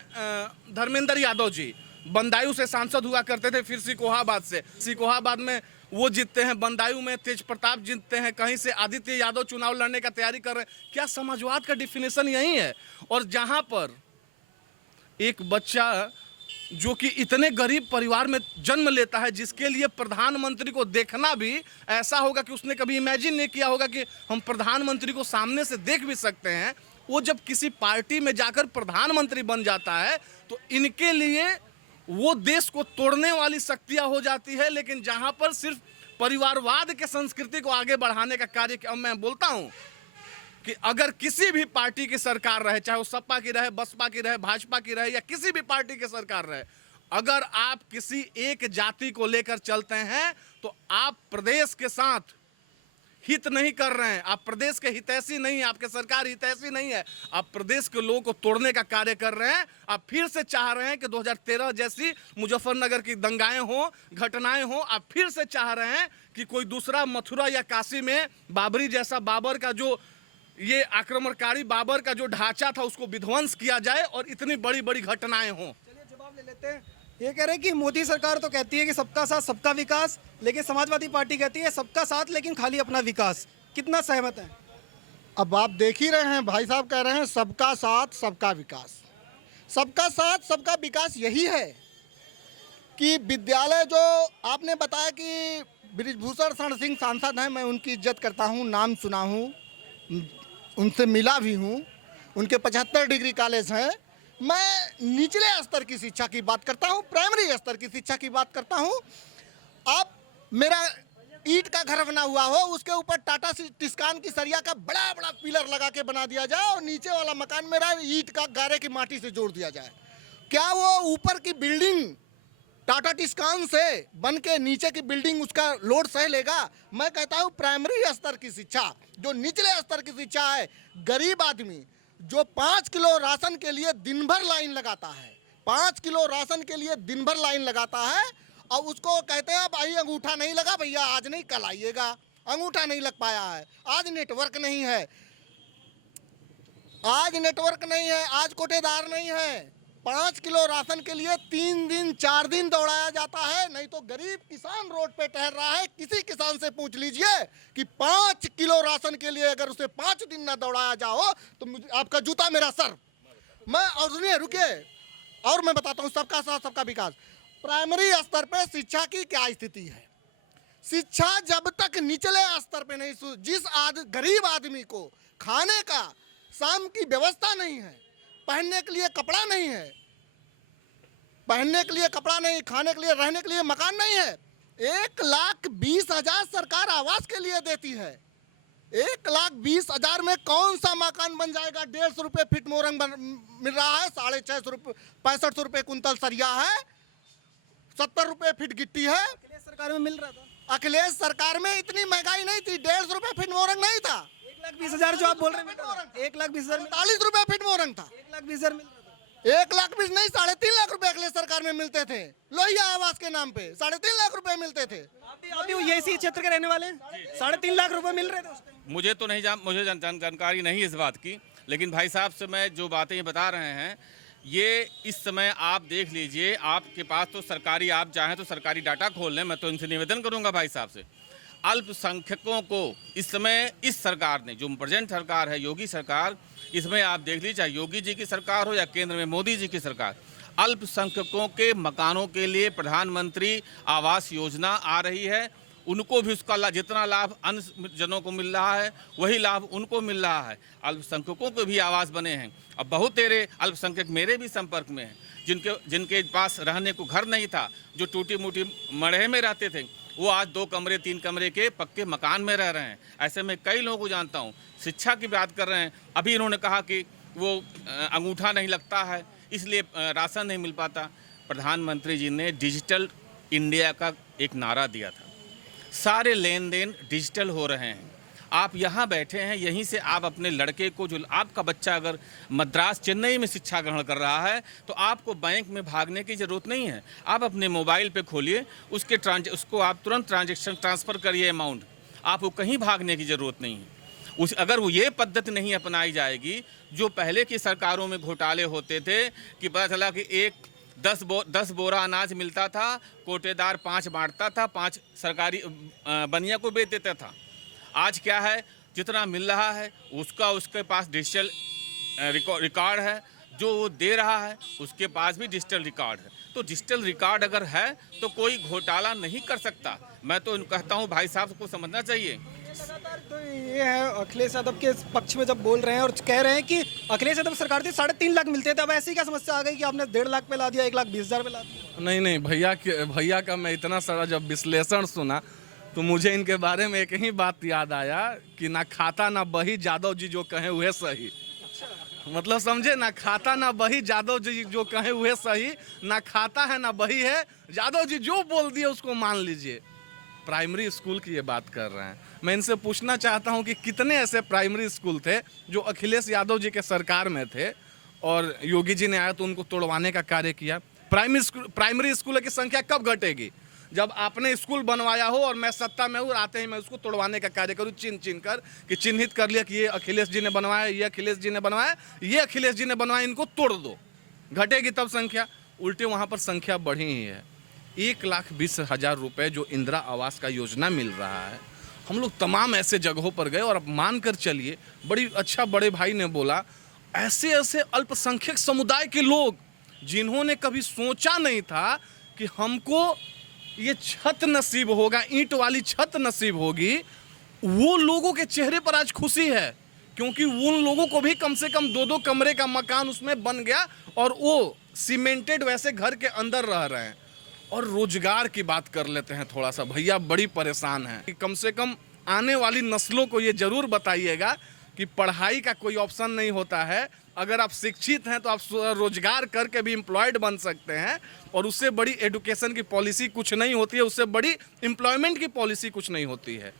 धर्मेंद्र यादव जी, बंदायूं से सांसद हुआ करते थे, फिर सिकोहाबाद से। सिकोहाबाद में वो जीतते हैं, बंदायूं में तेज प्रताप जीतते हैं, कहीं से आदित्य यादव चुनाव लड़ने का तैयारी कर रहे हैं। क्या समाजवाद का डिफिनेशन यही है? और जहां पर एक बच्चा जो कि इतने गरीब परिवार में जन्म लेता है, जिसके लिए प्रधानमंत्री को देखना भी ऐसा होगा कि उसने कभी इमेजिन नहीं किया होगा कि हम प्रधानमंत्री को सामने से देख भी सकते हैं, वो जब किसी पार्टी में जाकर प्रधानमंत्री बन जाता है तो इनके लिए वो देश को तोड़ने वाली शक्तियां हो जाती है। लेकिन जहां पर सिर्फ परिवारवाद के संस्कृति को आगे बढ़ाने का कार्य, अब मैं बोलता हूं कि अगर किसी भी पार्टी की सरकार रहे, चाहे वो सपा की रहे, बसपा की रहे, भाजपा की रहे या किसी भी पार्टी की सरकार रहे, अगर आप किसी एक जाति को लेकर चलते हैं तो आप प्रदेश के साथ हित नहीं कर रहे हैं, आप प्रदेश के हितैषी नहीं है, आपके सरकार हितैषी नहीं है, आप प्रदेश के लोगों को तोड़ने का कार्य कर रहे हैं। आप फिर से चाह रहे हैं कि 2013 जैसी मुजफ्फरनगर की दंगाएं हो, घटनाएं हो। आप फिर से चाह रहे हैं कि कोई दूसरा मथुरा या काशी में बाबरी जैसा, बाबर का जो ये आक्रमणकारी बाबर का जो ढांचा था उसको विध्वंस किया जाए और इतनी बड़ी बड़ी घटनाएं हों। चलिए जवाब ले लेते हैं। ये कह रहे हैं कि मोदी सरकार तो कहती है कि सबका साथ सबका विकास, लेकिन समाजवादी पार्टी कहती है सबका साथ लेकिन खाली अपना विकास। कितना सहमत है? अब आप देख ही रहे हैं, भाई साहब कह रहे हैं सबका साथ सबका विकास। सबका साथ सबका विकास यही है कि विद्यालय, जो आपने बताया कि बृजभूषण शरण सिंह सांसद हैं, मैं उनकी इज्जत करता हूं, नाम सुना हूं, उनसे मिला भी हूं, उनके 75 डिग्री कॉलेज हैं। मैं निचले स्तर की शिक्षा की बात करता हूं, प्राइमरी स्तर की शिक्षा की बात करता हूं। आप मेरा ईंट का घर बना हुआ हो, उसके ऊपर टाटा टिस्कान की सरिया का बड़ा बड़ा पिलर लगा के बना दिया जाए और नीचे वाला मकान मेरा ईंट का गारे की माटी से जोड़ दिया जाए, क्या वो ऊपर की बिल्डिंग टाटा टिस्कान से बन के नीचे की बिल्डिंग उसका लोड सह लेगा? मैं कहता हूँ प्राइमरी स्तर की शिक्षा, जो निचले स्तर की शिक्षा है, गरीब आदमी जो 5 किलो राशन के लिए दिन भर लाइन लगाता है, 5 किलो राशन के लिए दिन भर लाइन लगाता है, और उसको कहते हैं भाई अंगूठा नहीं लगा भैया, आज नहीं कल आइएगा, अंगूठा नहीं लग पाया है, आज नेटवर्क नहीं है, आज नेटवर्क नहीं है, आज कोटेदार नहीं है। 5 किलो राशन के लिए 3 दिन 4 दिन दौड़ाया जाता है। नहीं तो गरीब किसान रोड पे टहल रहा है, किसी किसान से पूछ लीजिए कि 5 किलो राशन के लिए अगर उसे 5 दिन ना दौड़ाया जाओ तो आपका जूता मेरा सर। मैं और सुनिए, रुकिए, और मैं बताता हूँ सबका साथ सबका विकास। प्राइमरी स्तर पे शिक्षा की क्या स्थिति है? शिक्षा जब तक निचले स्तर पे नहीं, जिस गरीब आदमी को खाने का शाम की व्यवस्था नहीं है, पहनने के लिए कपड़ा नहीं है, पहनने के लिए कपड़ा नहीं, खाने के लिए, रहने के लिए मकान नहीं है, 1,20,000 सरकार आवास के लिए देती है। 1,20,000 में कौन सा मकान बन जाएगा? 150 रुपये फीट मोरंग मिल रहा है, 650 रुपये, 65 रुपये कुंतल सरिया है, 70 रुपये फीट गिट्टी है। अखिलेश सरकार में मिल रहा था, अखिलेश सरकार में इतनी महंगाई नहीं थी, 150 रुपये फीट मोरंग नहीं था। 1,20,000 जो आप बोल रहे हैं, 1,20,000 40 रुपये फीट मोरंग था। 1,20,000 मिल रहा था। 1,20,000 नहीं, 3.5 लाख रुपए अखिलेश सरकार में मिलते थे, लोहिया आवास के नाम पे 3.5 लाख रुपए मिलते थे। आप भी ये इसी क्षेत्र के रहने वाले हैं? 3.5 लाख रुपए मिल रहे थे उस टाइम? मुझे तो नहीं मुझे जानकारी नहीं इस बात की, लेकिन भाई साहब से मैं जो बातें बता रहे हैं, ये इस समय आप देख लीजिए, आपके पास तो सरकारी, आप चाहें तो सरकारी डाटा खोल लें। मैं तो इनसे निवेदन करूंगा भाई साहब से, अल्पसंख्यकों को इस समय इस सरकार ने, जो प्रेजेंट सरकार है योगी सरकार, इसमें आप देख लीजिए, चाहे योगी जी की सरकार हो या केंद्र में मोदी जी की सरकार, अल्पसंख्यकों के मकानों के लिए प्रधानमंत्री आवास योजना आ रही है। उनको भी उसका जितना लाभ अन्य जनों को मिल रहा है वही लाभ उनको मिल रहा है। अल्पसंख्यकों को भी आवास बने हैं। अब बहुत तेरे अल्पसंख्यक मेरे भी संपर्क में हैं, जिनके पास रहने को घर नहीं था, जो टूटी मूटी मड़हे में रहते थे, वो आज 2 कमरे 3 कमरे के पक्के मकान में रह रहे हैं। ऐसे में कई लोगों को जानता हूँ। शिक्षा की बात कर रहे हैं, अभी इन्होंने कहा कि वो अंगूठा नहीं लगता है इसलिए राशन नहीं मिल पाता। प्रधानमंत्री जी ने डिजिटल इंडिया का एक नारा दिया था, सारे लेन देन डिजिटल हो रहे हैं। आप यहाँ बैठे हैं, यहीं से आप अपने लड़के को, जो आपका बच्चा अगर मद्रास चेन्नई में शिक्षा ग्रहण कर रहा है, तो आपको बैंक में भागने की ज़रूरत नहीं है। आप अपने मोबाइल पे खोलिए, उसको आप तुरंत ट्रांजैक्शन ट्रांसफ़र करिए अमाउंट, आपको कहीं भागने की ज़रूरत नहीं है। अगर वो ये पद्धति नहीं अपनाई जाएगी, जो पहले की सरकारों में घोटाले होते थे कि पता चला कि एक 10 बोरा अनाज मिलता था, कोटेदार 5 बांटता था, 5 सरकारी बनिया को बेच देता था। आज क्या है, जितना मिल रहा है उसके पास डिजिटल रिकॉर्ड है, जो वो दे रहा है उसके पास भी डिजिटल रिकॉर्ड है। तो डिजिटल रिकॉर्ड अगर है तो कोई घोटाला नहीं कर सकता। मैं तो कहता हूँ भाई साहब को समझना चाहिए। लगातार तो ये है, अखिलेश यादव के पक्ष में जब बोल रहे हैं और कह रहे हैं कि अखिलेश यादव सरकार थी 3.5 लाख मिलते थे, अब ऐसी क्या समस्या आ गई कि आपने 1.5 लाख पे ला दिया, 1,20,000 पे ला दिया? नहीं भैया का मैं इतना सारा जब विश्लेषण सुना तो मुझे इनके बारे में एक ही बात याद आया कि ना खाता ना बही, यादव जी जो कहे हुए सही। मतलब समझे, ना खाता ना बही, यादव जी जो कहे हुए सही। ना खाता है ना बही है, यादव जी जो बोल दिए उसको मान लीजिए। प्राइमरी स्कूल की ये बात कर रहे हैं। मैं इनसे पूछना चाहता हूं कि कितने ऐसे प्राइमरी स्कूल थे जो अखिलेश यादव जी के सरकार में थे और योगी जी ने आया तो उनको तोड़वाने का कार्य किया। प्राइमरी स्कूल की संख्या कब घटेगी? जब आपने स्कूल बनवाया हो और मैं सत्ता में हूँ, आते ही मैं उसको तोड़वाने का कार्य करूँ, चिन्ह कर कि चिन्हित कर लिया कि ये अखिलेश जी ने बनवाया, ये अखिलेश जी ने बनवाया, ये अखिलेश जी ने बनवाया, इनको तोड़ दो। घटेगी तब संख्या? उल्टे वहाँ पर संख्या बढ़ी ही है। 1,20,000 रुपये जो इंदिरा आवास का योजना मिल रहा है, हम लोग तमाम ऐसे जगहों पर गए और अब मान कर चलिए, बड़ी अच्छा बड़े भाई ने बोला, ऐसे ऐसे अल्पसंख्यक समुदाय के लोग जिन्होंने कभी सोचा नहीं था कि हमको ये छत नसीब होगा, ईंट वाली छत नसीब होगी, वो लोगों के चेहरे पर आज खुशी है, क्योंकि उन लोगों को भी कम से कम 2-2 कमरे का मकान उसमें बन गया और वो सीमेंटेड वैसे घर के अंदर रह रहे हैं। और रोजगार की बात कर लेते हैं थोड़ा सा, भैया बड़ी परेशान है। कम से कम आने वाली नस्लों को ये जरूर बताइएगा कि पढ़ाई का कोई ऑप्शन नहीं होता है। अगर आप शिक्षित हैं तो आप रोजगार करके भी एम्प्लॉयड बन सकते हैं, और उससे बड़ी एजुकेशन की पॉलिसी कुछ नहीं होती है, उससे बड़ी एम्प्लॉयमेंट की पॉलिसी कुछ नहीं होती है।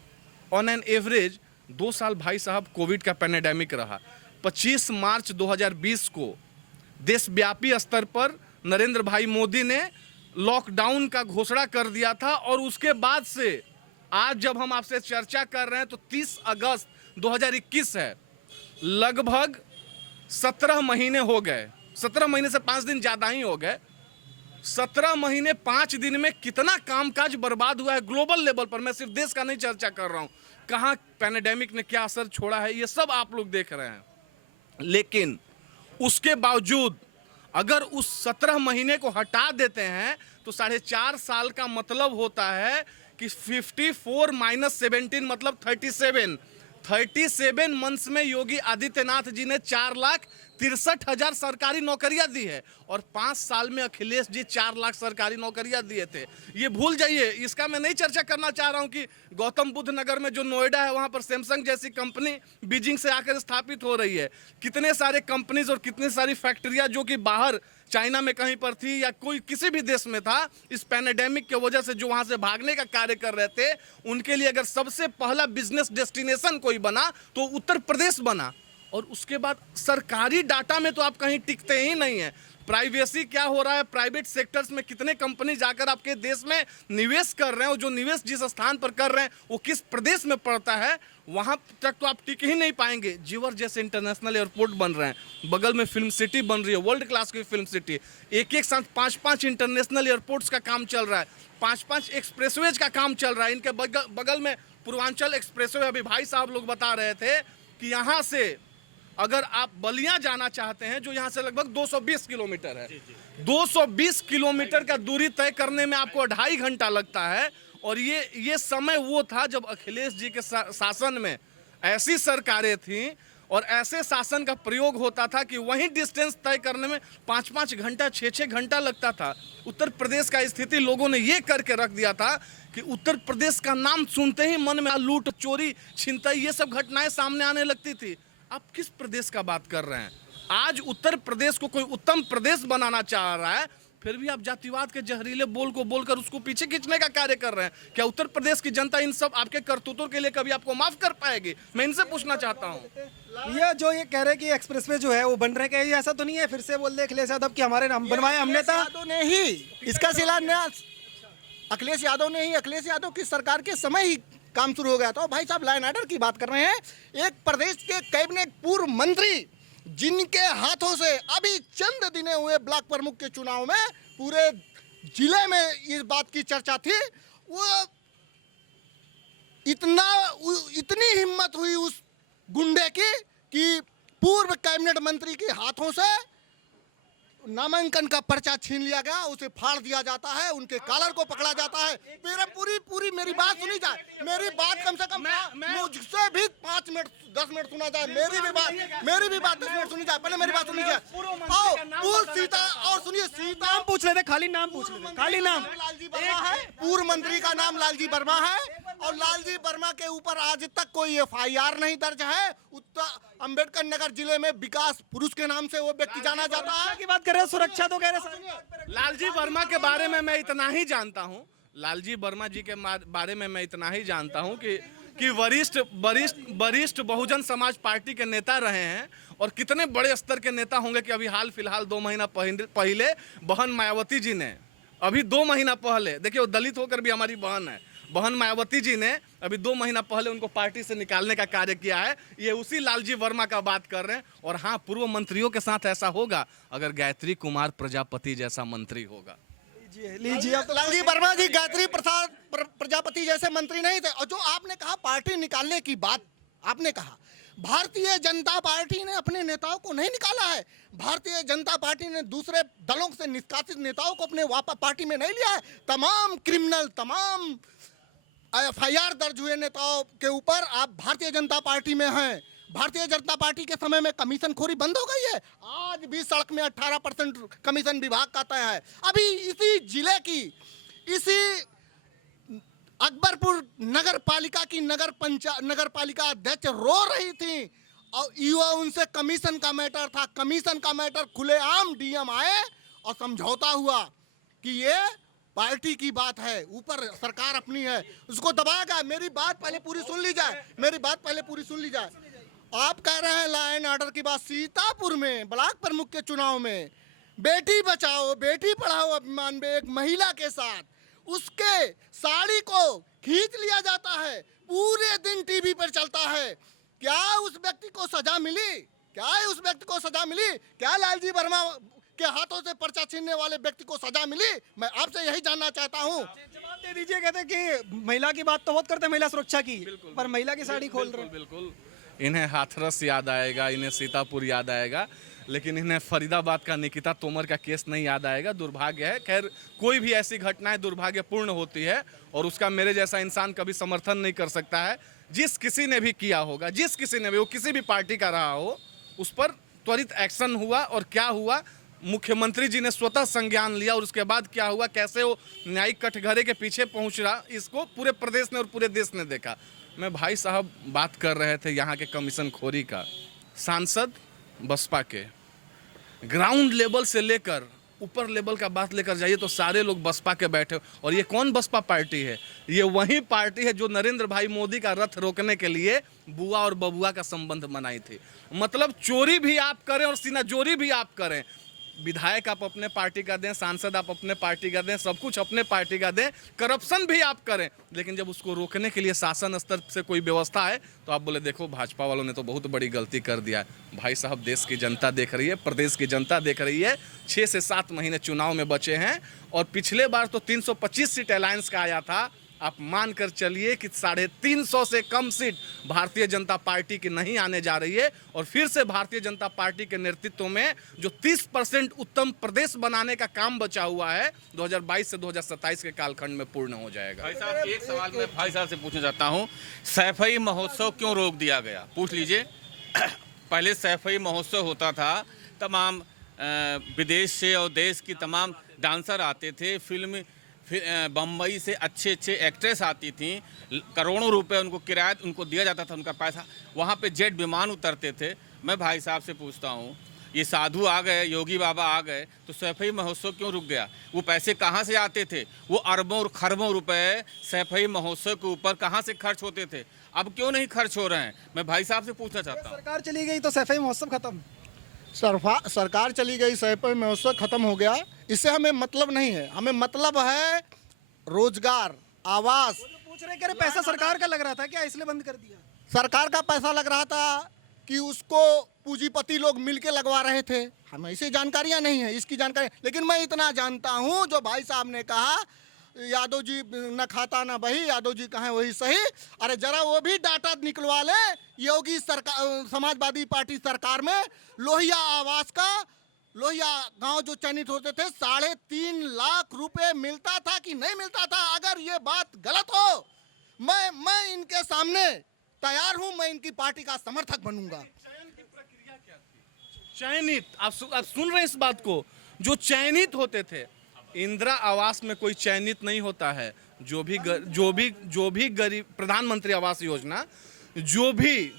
ऑन एन एवरेज 2 साल भाई साहब कोविड का पैंडेमिक रहा। 25 मार्च 2020 को देशव्यापी स्तर पर नरेंद्र भाई मोदी ने लॉकडाउन का घोषणा कर दिया था, और उसके बाद से आज जब हम आपसे चर्चा कर रहे हैं तो 30 अगस्त 2021 है। लगभग 17 महीने हो गए, 17 महीने से 5 दिन ज़्यादा ही हो गए। 17 महीने 5 दिन में कितना कामकाज बर्बाद हुआ है ग्लोबल लेवल पर। मैं सिर्फ देश का नहीं चर्चा कर रहा हूँ, कहाँ पैंडेमिक ने क्या असर छोड़ा है ये सब आप लोग देख रहे हैं। लेकिन उसके बावजूद अगर उस 17 महीने को हटा देते हैं तो 4.5 साल का मतलब होता है कि 54 - 17 मतलब 37 मंथ्स में योगी आदित्यनाथ जी ने 4,63,000 सरकारी नौकरियां दी है, और 5 साल में अखिलेश जी 4 लाख सरकारी नौकरियां दिए थे। ये भूल जाइए, इसका मैं नहीं चर्चा करना चाह रहा हूं कि गौतम बुद्ध नगर में जो नोएडा है वहां पर सैमसंग जैसी कंपनी बीजिंग से आकर स्थापित हो रही है। कितने सारे कंपनीज और कितनी सारी फैक्ट्रियां जो कि बाहर चाइना में कहीं पर थी या कोई किसी भी देश में था, इस पैंडेमिक की वजह से जो वहां से भागने का कार्य कर रहे थे, उनके लिए अगर सबसे पहला बिजनेस डेस्टिनेशन कोई बना तो उत्तर प्रदेश बना। और उसके बाद सरकारी डाटा में तो आप कहीं टिकते ही नहीं है। प्राइवेसी क्या हो रहा है, प्राइवेट सेक्टर्स में कितने कंपनी जाकर आपके देश में निवेश कर रहे हैं, और जो निवेश जिस स्थान पर कर रहे हैं वो किस प्रदेश में पड़ता है, वहाँ तक तो आप टिक ही नहीं पाएंगे। जीवर जैसे इंटरनेशनल एयरपोर्ट बन रहे हैं, बगल में फिल्म सिटी बन रही है, वर्ल्ड क्लास की फिल्म सिटी। एक साथ 5-5 इंटरनेशनल एयरपोर्ट्स का काम चल रहा है, 5-5 एक्सप्रेसवेज का काम चल रहा है। इनके बगल में पूर्वांचल एक्सप्रेसवे, अभी भाई साहब लोग बता रहे थे कि यहाँ से अगर आप बलिया जाना चाहते हैं, जो यहाँ से लगभग 220 किलोमीटर है, 220 किलोमीटर का दूरी तय करने में आपको 2.5 घंटा लगता है। और ये समय वो था जब अखिलेश जी के शासन में ऐसी सरकारें थीं और ऐसे शासन का प्रयोग होता था कि वहीं डिस्टेंस तय करने में 5-5 घंटा 6-6 घंटा लगता था। उत्तर प्रदेश का स्थिति लोगों ने ये करके रख दिया था कि उत्तर प्रदेश का नाम सुनते ही मन में लूट, चोरी, छिनतई ये सब घटनाएं सामने आने लगती थी। आप किस प्रदेश का बात कर रहे हैं? आज उत्तर प्रदेश को कोई उत्तम प्रदेश बनाना चाह रहा है, फिर भी आप जातिवाद के जहरीले बोल को बोलकर उसको पीछे खींचने का कार्य कर रहे हैं। क्या उत्तर प्रदेश की जनता इन सब आपके करतूतों के लिए कभी आपको माफ कर पाएगी? मैं इनसे पूछना चाहता हूँ। ये जो ये कह रहे हैं कि एक्सप्रेसवे जो है वो बन रहे हैं, ऐसा तो नहीं है? फिर से बोल दे अखिलेश यादव कि हमारे नाम बनवाए हमने था। यादव ने ही इसका शिलान्यास, अखिलेश यादव ने ही, अखिलेश यादव की सरकार के समय ही काम शुरू हो गया था। भाई साहब लॉ एंड ऑर्डर की बात कर रहे हैं। एक प्रदेश के कैबिनेट पूर्व मंत्री जिनके हाथों से अभी चंद दिन हुए ब्लॉक प्रमुख के चुनाव में पूरे जिले में इस बात की चर्चा थी। वो इतनी हिम्मत हुई उस गुंडे की कि पूर्व कैबिनेट मंत्री के हाथों से नामांकन का पर्चा छीन लिया गया, उसे फाड़ दिया जाता है, उनके कॉलर को पकड़ा जाता है। पूरी मेरी बात सुनी जाए, मेरी बात कम से कम मुझसे भी 5 मिनट 10 मिनट सुना जाए, मेरी भी बात 10 मिनट सुनी जाए। पहले मेरी बात सुनी जाए। और सीता और सुनिए, सीता नाम पूछ लेते, खाली नाम पूछ लेते, खाली नाम। लालजी वर्मा है, पूर्व मंत्री का नाम लालजी वर्मा है, और लालजी वर्मा के ऊपर आज तक कोई FIR नहीं दर्ज है। उत्तर अंबेडकर नगर जिले में विकास पुरुष के नाम से वो व्यक्ति जाना जाता है। की बात कर रहे हैं, सुरक्षा तो कह रहे हैं। लालजी वर्मा के बारे में मैं इतना ही जानता हूं, लालजी वर्मा जी के बारे में मैं इतना ही जानता हूं कि वरिष्ठ बहुजन समाज पार्टी के नेता रहे हैं, और कितने बड़े स्तर के नेता होंगे कि अभी हाल फिलहाल 2 महीना पहले बहन मायावती जी ने, अभी 2 महीना पहले, देखिए वो दलित होकर भी हमारी बहन है, बहन मायावती जी ने अभी 2 महीना पहले उनको पार्टी से निकालने का कार्य किया है। ये उसी लालजी वर्मा का बात कर रहे हैं। और हाँ, पूर्व मंत्रियों के साथ ऐसा होगा अगर गायत्री कुमार प्रजापति जैसा मंत्री होगा। लीजिए, लालजी वर्मा जी गायत्री प्रसाद प्रजापति जैसे मंत्री नहीं थे। और जो आपने कहा पार्टी निकालने की बात आपने कहा, भारतीय जनता पार्टी ने अपने नेताओं को नहीं निकाला है। भारतीय जनता पार्टी ने दूसरे दलों से निष्कासित नेताओं को अपने वापस पार्टी में नहीं लिया है। तमाम क्रिमिनल, तमाम FIR दर्ज हुए नेताओं के ऊपर आप भारतीय जनता पार्टी में हैं। भारतीय जनता पार्टी के समय में कमीशन खोरी बंद हो गई है। आज भी सड़क में 18% कमीशन विभाग का तय है। अभी इसी जिले की, इसी अकबरपुर नगर पालिका की नगर पालिका अध्यक्ष रो रही थी, और युवा उनसे कमीशन का मैटर था। कमीशन का मैटर खुलेआम DM आए और समझौता हुआ कि ये पार्टी की बात है, ऊपर सरकार अपनी है, उसको दबाएगा। मेरी बात पहले पूरी सुन ली जाए, आप कह रहे हैं लॉ एंड ऑर्डर की बात। सीतापुर में ब्लॉक प्रमुख के चुनाव में बेटी बचाओ बेटी पढ़ाओ अभियान में एक महिला के साथ उसके साड़ी को खींच लिया जाता है, पूरे दिन टीवी पर चलता है। क्या उस व्यक्ति को सजा मिली? क्या लालजी वर्मा के हाथों से पर्चा छीनने वाले व्यक्ति को सजा मिली? मैं आपसे यही जानना चाहता हूँ। जवाब दे दीजिए। कहते हैं कि महिला की बात तो बहुत करते हैं, महिला सुरक्षा की, पर महिला की साड़ी खोल रहे हैं। बिल्कुल, इन्हें हाथरस याद आएगा, इन्हें सीतापुर याद आएगा, लेकिन इन्हें फरीदाबाद का निकिता तोमर का केस नहीं याद आएगा। दुर्भाग्य है। खैर, कोई भी ऐसी घटनाएं दुर्भाग्यपूर्ण होती है, और उसका मेरे जैसा इंसान कभी समर्थन नहीं कर सकता है। जिस किसी ने भी किया होगा, जिस किसी ने भी, वो किसी भी पार्टी का रहा हो, उस पर त्वरित एक्शन हुआ। और क्या हुआ, मुख्यमंत्री जी ने स्वतः संज्ञान लिया, और उसके बाद क्या हुआ, कैसे वो न्यायिक कटघरे के पीछे पहुंच रहा, इसको पूरे प्रदेश ने और पूरे देश ने देखा। मैं भाई साहब बात कर रहे थे यहाँ के कमीशन खोरी का। सांसद बसपा के, ग्राउंड लेवल से लेकर ऊपर लेवल का बात लेकर जाइए तो सारे लोग बसपा के बैठे। और ये कौन बसपा पार्टी है? ये वही पार्टी है जो नरेंद्र भाई मोदी का रथ रोकने के लिए बुआ और बबुआ का संबंध बनाई थी। मतलब चोरी भी आप करें और सीनाजोरी भी आप करें, विधायक आप अपने पार्टी का दें, सांसद आप अपने पार्टी का दें, सब कुछ अपने पार्टी का दें, करप्शन भी आप करें, लेकिन जब उसको रोकने के लिए शासन स्तर से कोई व्यवस्था है तो आप बोले देखो भाजपा वालों ने तो बहुत बड़ी गलती कर दिया है। भाई साहब, देश की जनता देख रही है, प्रदेश की जनता देख रही है। 6 से 7 महीने चुनाव में बचे हैं, और पिछले बार तो 325 सीट अलायंस का आया था। आप मान कर चलिए कि 350 से कम सीट भारतीय जनता पार्टी की नहीं आने जा रही है। और फिर से भारतीय जनता पार्टी के नेतृत्व में जो 30% उत्तम प्रदेश बनाने का काम बचा हुआ है 2022 से 2027 के कालखंड में पूर्ण हो जाएगा। भाई साहब, एक सवाल मैं भाई साहब से पूछना चाहता हूँ, सैफई महोत्सव क्यों रोक दिया गया? पूछ लीजिए। पहले सैफई महोत्सव होता था, तमाम विदेश से और देश की तमाम डांसर आते थे, फिल्म बम्बई से अच्छे एक्ट्रेस आती थी, करोड़ों रुपए उनको किराया उनको दिया जाता था, उनका पैसा, वहाँ पे जेट विमान उतरते थे। मैं भाई साहब से पूछता हूँ, ये साधु आ गए, योगी बाबा आ गए, तो सैफई महोत्सव क्यों रुक गया? वो पैसे कहाँ से आते थे? वो अरबों और खरबों रुपए सैफई महोत्सव के ऊपर कहाँ से खर्च होते थे? अब क्यों नहीं खर्च हो रहे हैं? मैं भाई साहब से पूछना चाहता हूँ। सरकार चली गई तो सैफई महोत्सव खत्म। सरकार चली गई, सैफई महोत्सव खत्म हो गया, इससे हमें मतलब नहीं है। हमें मतलब है रोजगार, आवास। पूछ रहे, कह रहे पैसा सरकार का लग रहा था क्या, इसलिए बंद कर दिया? सरकार का पैसा लग रहा था, कि उसको पूंजीपति लोग मिलके लगवा रहे थे। हमें ऐसी जानकारियां नहीं है, इसकी जानकारी, लेकिन मैं इतना जानता हूं जो भाई साहब ने कहा यादव जी न खाता न बही, यादव जी कहें वही सही। अरे जरा वो भी डाटा निकलवा ले, योगी सरकार समाजवादी पार्टी सरकार में लोहिया आवास का, लोहिया गांव जो चयनित होते थे 3.5 लाख रुपए मिलता था कि नहीं मिलता था। अगर ये बात गलत हो, मैं इनके सामने तैयार हूं, मैं इनकी पार्टी का समर्थक बनूंगा। चयनित, आप सुन रहे हैं इस बात को, जो चयनित होते थे, इंदिरा आवास में कोई चयनित नहीं होता है। जो भी गरीब, प्रधानमंत्री आवास योजना, जो भी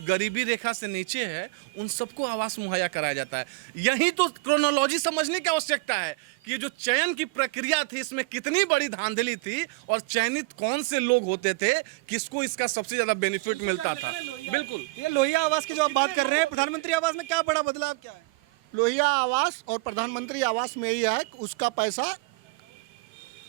गरीबी रेखा से नीचे है उन सबको आवास मुहैया कराया जाता है। यही तो क्रोनोलॉजी समझने की आवश्यकता है कि ये जो चयन की प्रक्रिया थी इसमें कितनी बड़ी धांधली थी और चयनित कौन से लोग होते थे, किसको इसका सबसे ज्यादा बेनिफिट मिलता था। बिल्कुल, ये लोहिया आवास की जो आप बात कर रहे हैं, प्रधानमंत्री आवास में क्या बड़ा बदलाव क्या है? लोहिया आवास और प्रधानमंत्री आवास में यही है कि उसका पैसा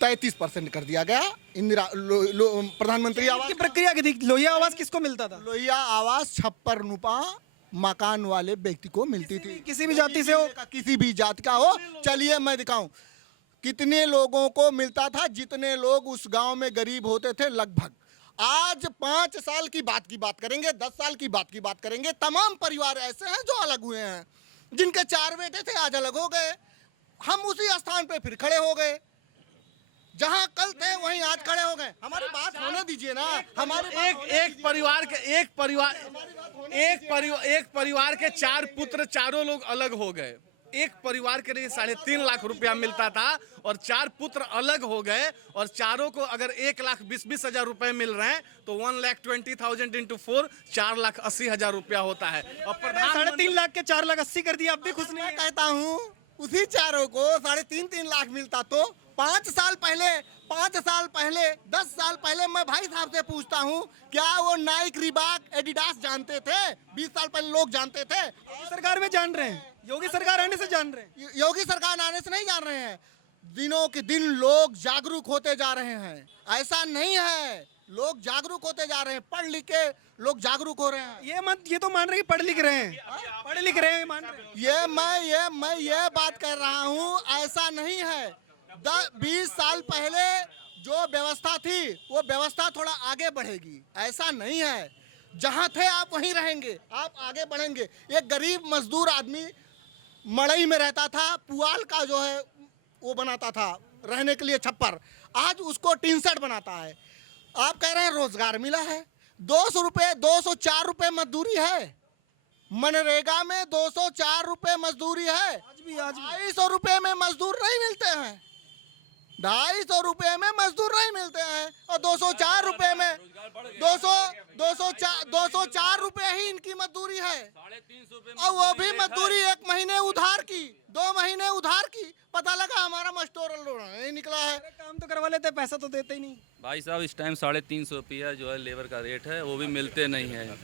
33% कर दिया गया। इंदिरा प्रधानमंत्री आवास की प्रक्रिया की थी, लोहिया आवास किसको मिलता था? लोहिया आवास छप्पर नुपा मकान वाले व्यक्ति को मिलती थी, किसी भी जाति से हो, किसी भी जाति का हो। चलिए मैं दिखाऊं कितने लोगों को मिलता था, जितने लोग उस गांव में गरीब होते थे लगभग। आज 5 साल की बात करेंगे, 10 साल की बात करेंगे। तमाम परिवार ऐसे हैं जो अलग हुए हैं, जिनके 4 बेटे थे आज अलग हो गए। हम उसी स्थान पे फिर खड़े हो गए, जहां कल थे वहीं आज खड़े हो गए। हमारी बात होने दीजिए ना। हमारे एक परिवार के 4 पुत्र, चारों लोग अलग हो गए। एक परिवार के लिए 3.5 लाख रुपया मिलता था और 4 पुत्र अलग हो गए और चारों को अगर 1,20,000 रुपए मिल रहे हैं तो 1,20,000 इंटू 4 4,80,000 रुपया होता है। और 3.5 लाख के 4,80,000 कर दिया, अब भी खुश नहीं मैं है। कहता हूँ उसी चारों को 3.5 लाख मिलता तो 5 साल पहले, 10 साल पहले मैं भाई साहब से पूछता हूँ, क्या वो नाइक, रिबाक, एडिडास जानते थे? 20 साल पहले लोग जानते थे। सरकार में जान रहे हैं, योगी सरकार आने से जान रहे हैं। योगी सरकार आने से नहीं जान रहे हैं, दिनों के दिन लोग जागरूक होते जा रहे हैं। ऐसा नहीं है, लोग जागरूक होते जा रहे हैं, पढ़ लिख के लोग जागरूक हो रहे हैं। ये तो मान रहे हैं कि पढ़ लिख रहे हैं, पढ़ लिख रहे हैं, मान रहे हैं। मैं ये बात कर रहा हूँ, ऐसा नहीं है। 20 साल पहले जो व्यवस्था थी वो व्यवस्था थोड़ा आगे बढ़ेगी, ऐसा नहीं है। जहाँ थे आप वहीं रहेंगे, आप आगे बढ़ेंगे। एक गरीब मजदूर आदमी मड़ई में रहता था, पुआल का जो है वो बनाता था रहने के लिए छप्पर, आज उसको टीन सेट बनाता है। आप कह रहे हैं रोजगार मिला है। 204 रुपए मजदूरी है, मनरेगा में 204 रुपए मजदूरी है। आज भी 250 रुपए में मजदूर नहीं मिलते हैं, 250 रुपए में मजदूर नहीं मिलते हैं और 204 रुपए में 204 रुपए ही इनकी मजदूरी है। और वो भी मजदूरी 1 महीने उधार की, 2 महीने उधार की। पता लगा हमारा मस्टोरल नहीं निकला है। काम तो करवा लेते, पैसा तो देते ही नहीं। भाई साहब इस टाइम 350 रुपया जो है लेबर का रेट है, वो भी मिलते नहीं है।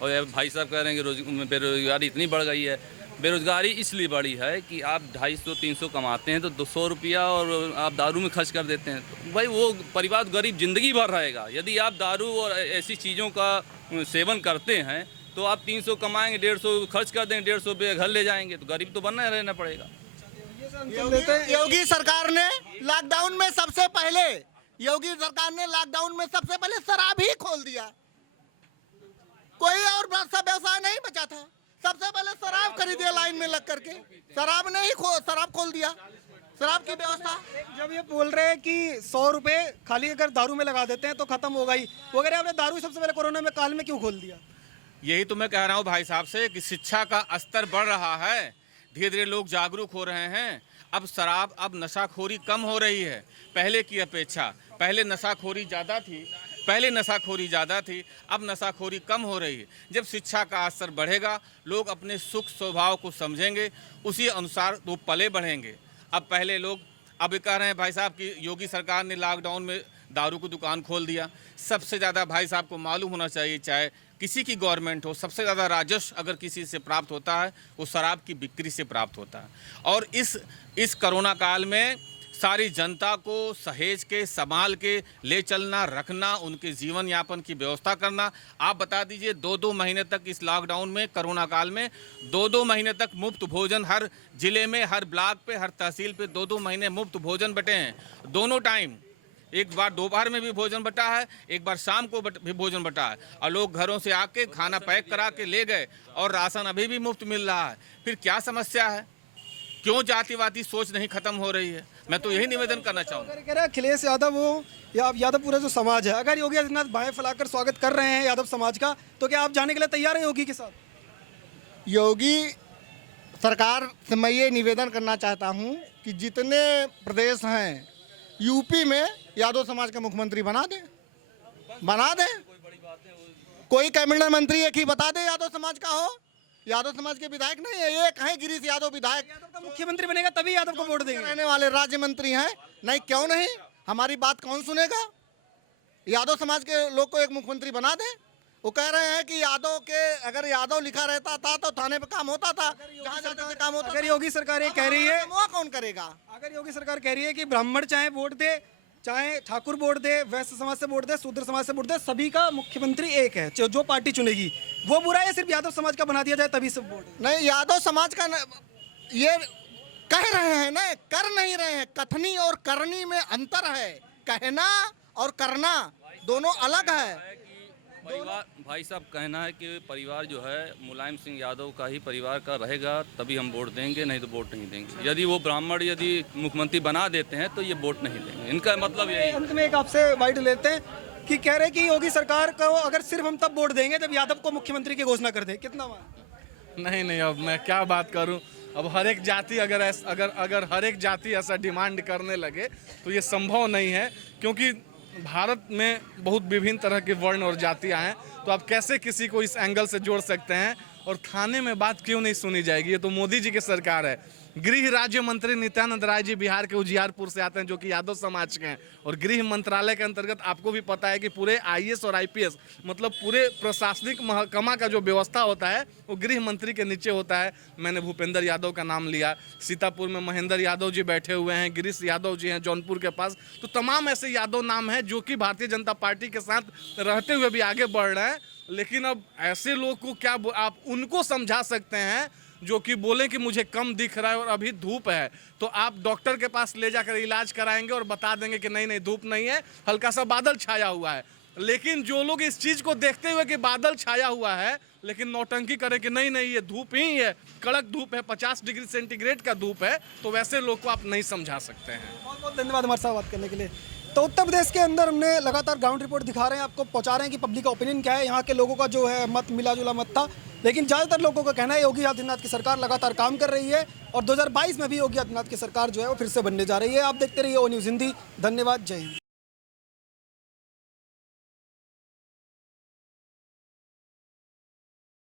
और ये भाई साहब कह रहे हैं कि बेरोजगारी इतनी बढ़ गई है। बेरोजगारी इसलिए बढ़ी है कि आप 250-300 कमाते हैं तो 200 रुपया और आप दारू में खर्च कर देते हैं, तो भाई वो परिवार गरीब ज़िंदगी भर रहेगा। यदि आप दारू और ऐसी चीज़ों का सेवन करते हैं तो आप 300 कमाएंगे, 150 खर्च कर देंगे, 150 रुपये घर ले जाएंगे, तो गरीब तो बनना रहना पड़ेगा। योगी सरकार ने लॉकडाउन में सबसे पहले शराब ही खोल दिया, कोई और व्यवसाय नहीं बचा था। सबसे पहले शराब खरीदे लाइन में लग करके, शराब खोल दिया, शराब की व्यवस्था। जब ये बोल रहे हैं कि 100 रुपए खाली अगर दारू में लगा देते हैं तो खत्म हो गई, वो कह रहे हैं आपने दारू सबसे पहले कोरोना में काल में क्यों खोल दिया? यही तो मैं कह रहा हूँ भाई साहब से कि शिक्षा का स्तर बढ़ रहा है, धीरे धीरे लोग जागरूक हो रहे हैं। अब नशाखोरी कम हो रही है पहले की अपेक्षा। पहले नशाखोरी ज़्यादा थी, अब नशाखोरी कम हो रही है। जब शिक्षा का स्तर बढ़ेगा, लोग अपने सुख स्वभाव को समझेंगे, उसी अनुसार वो पले बढ़ेंगे। अब पहले लोग अब कह रहे हैं भाई साहब कि योगी सरकार ने लॉकडाउन में दारू की दुकान खोल दिया। सबसे ज़्यादा भाई साहब को मालूम होना चाहिए, चाहे किसी की गवर्नमेंट हो, सबसे ज़्यादा राजस्व अगर किसी से प्राप्त होता है वो शराब की बिक्री से प्राप्त होता है। और इस कोरोना काल में सारी जनता को सहेज के, संभाल के ले चलना, रखना, उनके जीवन यापन की व्यवस्था करना। आप बता दीजिए 2-2 महीने तक इस लॉकडाउन में, कोरोना काल में 2-2 महीने तक मुफ्त भोजन हर जिले में, हर ब्लॉक पे, हर तहसील पे 2-2 महीने मुफ्त भोजन बटे हैं। दोनों टाइम, एक बार दोपहर में भी भोजन बटा है, एक बार शाम को भी भोजन बटा है, और लोग घरों से आके खाना पैक करा के ले गए, और राशन अभी भी मुफ्त मिल रहा है। फिर क्या समस्या है? क्यों जातिवादी सोच नहीं खत्म हो रही है? मैं तो यही निवेदन करना चाहूँगा। अगर कह रहे हैं अखिलेश यादव हो या यादव पूरा जो समाज है, अगर योगी आदित्यनाथ बाहें फैलाकर स्वागत कर रहे हैं यादव समाज का, तो क्या आप जाने के लिए तैयार हैं योगी के साथ? योगी सरकार से मैं ये निवेदन करना चाहता हूँ कि जितने प्रदेश हैं यूपी में यादव समाज का मुख्यमंत्री बना दें। कोई कैबिनेट मंत्री एक ही बता दे यादव समाज का हो। यादव समाज के विधायक नहीं है, एक है गिरीश यादव विधायक। यादव का मुख्यमंत्री बनेगा तभी यादव को वोट देंगे। रहने वाले राज्य मंत्री हैं, नहीं क्यों नहीं, हमारी बात कौन सुनेगा? यादव समाज के लोग को एक मुख्यमंत्री बना दे। वो कह रहे हैं कि यादव के, अगर यादव लिखा रहता था तो थाने पे काम होता था, जहाँ जाते थे काम होता था। अगर योगी सरकार ये कह रही है, वो कौन करेगा? अगर योगी सरकार कह रही है कि ब्राह्मण चाहे वोट दे, चाहे ठाकुर वोट दे, वैश्य समाज से वोट दे, शूद्र समाज से वोट दे, सभी का मुख्यमंत्री एक है, जो पार्टी चुनेगी वो बुरा है, सिर्फ यादव समाज का बना दिया जाए तभी सब वोट? नहीं, यादव समाज का ये कह रहे हैं ना, कर नहीं रहे हैं। कथनी और करनी में अंतर है, कहना और करना दोनों अलग है। परिवार, भाई साहब कहना है कि परिवार जो है मुलायम सिंह यादव का ही परिवार का रहेगा, तभी हम वोट देंगे, नहीं तो वोट नहीं देंगे। यदि वो ब्राह्मण यदि मुख्यमंत्री बना देते हैं तो ये वोट नहीं देंगे। इनका मतलब यही है। अंत में एक आपसे वाइड लेते हैं कि कह रहे कि योगी सरकार को अगर सिर्फ हम तब वोट देंगे जब यादव को मुख्यमंत्री की घोषणा कर दे। कितना मान? नहीं, अब मैं क्या बात करूं। अब हर एक जाति अगर हर एक जाति ऐसा डिमांड करने लगे तो ये संभव नहीं है, क्योंकि भारत में बहुत विभिन्न तरह के वर्ण और जातियां हैं। तो आप कैसे किसी को इस एंगल से जोड़ सकते हैं? और थाने में बात क्यों नहीं सुनी जाएगी? ये तो मोदी जी की सरकार है। गृह राज्य मंत्री नित्यानंद राय जी बिहार के उजियारपुर से आते हैं, जो कि यादव समाज के हैं, और गृह मंत्रालय के अंतर्गत आपको भी पता है कि पूरे आईएएस और आईपीएस मतलब पूरे प्रशासनिक महकमा का जो व्यवस्था होता है वो गृह मंत्री के नीचे होता है। मैंने भूपेंद्र यादव का नाम लिया, सीतापुर में महेंद्र यादव जी बैठे हुए हैं, गिरीश यादव जी हैं जौनपुर के पास। तो तमाम ऐसे यादव नाम हैं जो कि भारतीय जनता पार्टी के साथ रहते हुए भी आगे बढ़ रहे हैं। लेकिन अब ऐसे लोग को क्या आप उनको समझा सकते हैं जो कि बोले कि मुझे कम दिख रहा है और अभी धूप है, तो आप डॉक्टर के पास ले जाकर इलाज कराएंगे और बता देंगे कि नहीं धूप नहीं है, हल्का सा बादल छाया हुआ है। लेकिन जो लोग इस चीज़ को देखते हुए कि बादल छाया हुआ है लेकिन नौटंकी करें कि नहीं ये धूप ही है, कड़क धूप है, 50 डिग्री सेंटीग्रेड का धूप है, तो वैसे लोग को आप नहीं समझा सकते हैं। बहुत बहुत धन्यवाद हमारे साथ बात करने के लिए। तो उत्तर प्रदेश के अंदर हमने लगातार ग्राउंड रिपोर्ट दिखा रहे हैं, आपको पहुंचा रहे हैं कि पब्लिक का ओपिनियन क्या है, यहाँ के लोगों का जो है मत मिला जुला मत था। लेकिन ज़्यादातर लोगों का कहना है योगी आदित्यनाथ की सरकार लगातार काम कर रही है और 2022 में भी योगी आदित्यनाथ की सरकार जो है वो फिर से बनने जा रही है। आप देखते रहिए ओ न्यूज़ हिंदी। धन्यवाद, जय हिंद।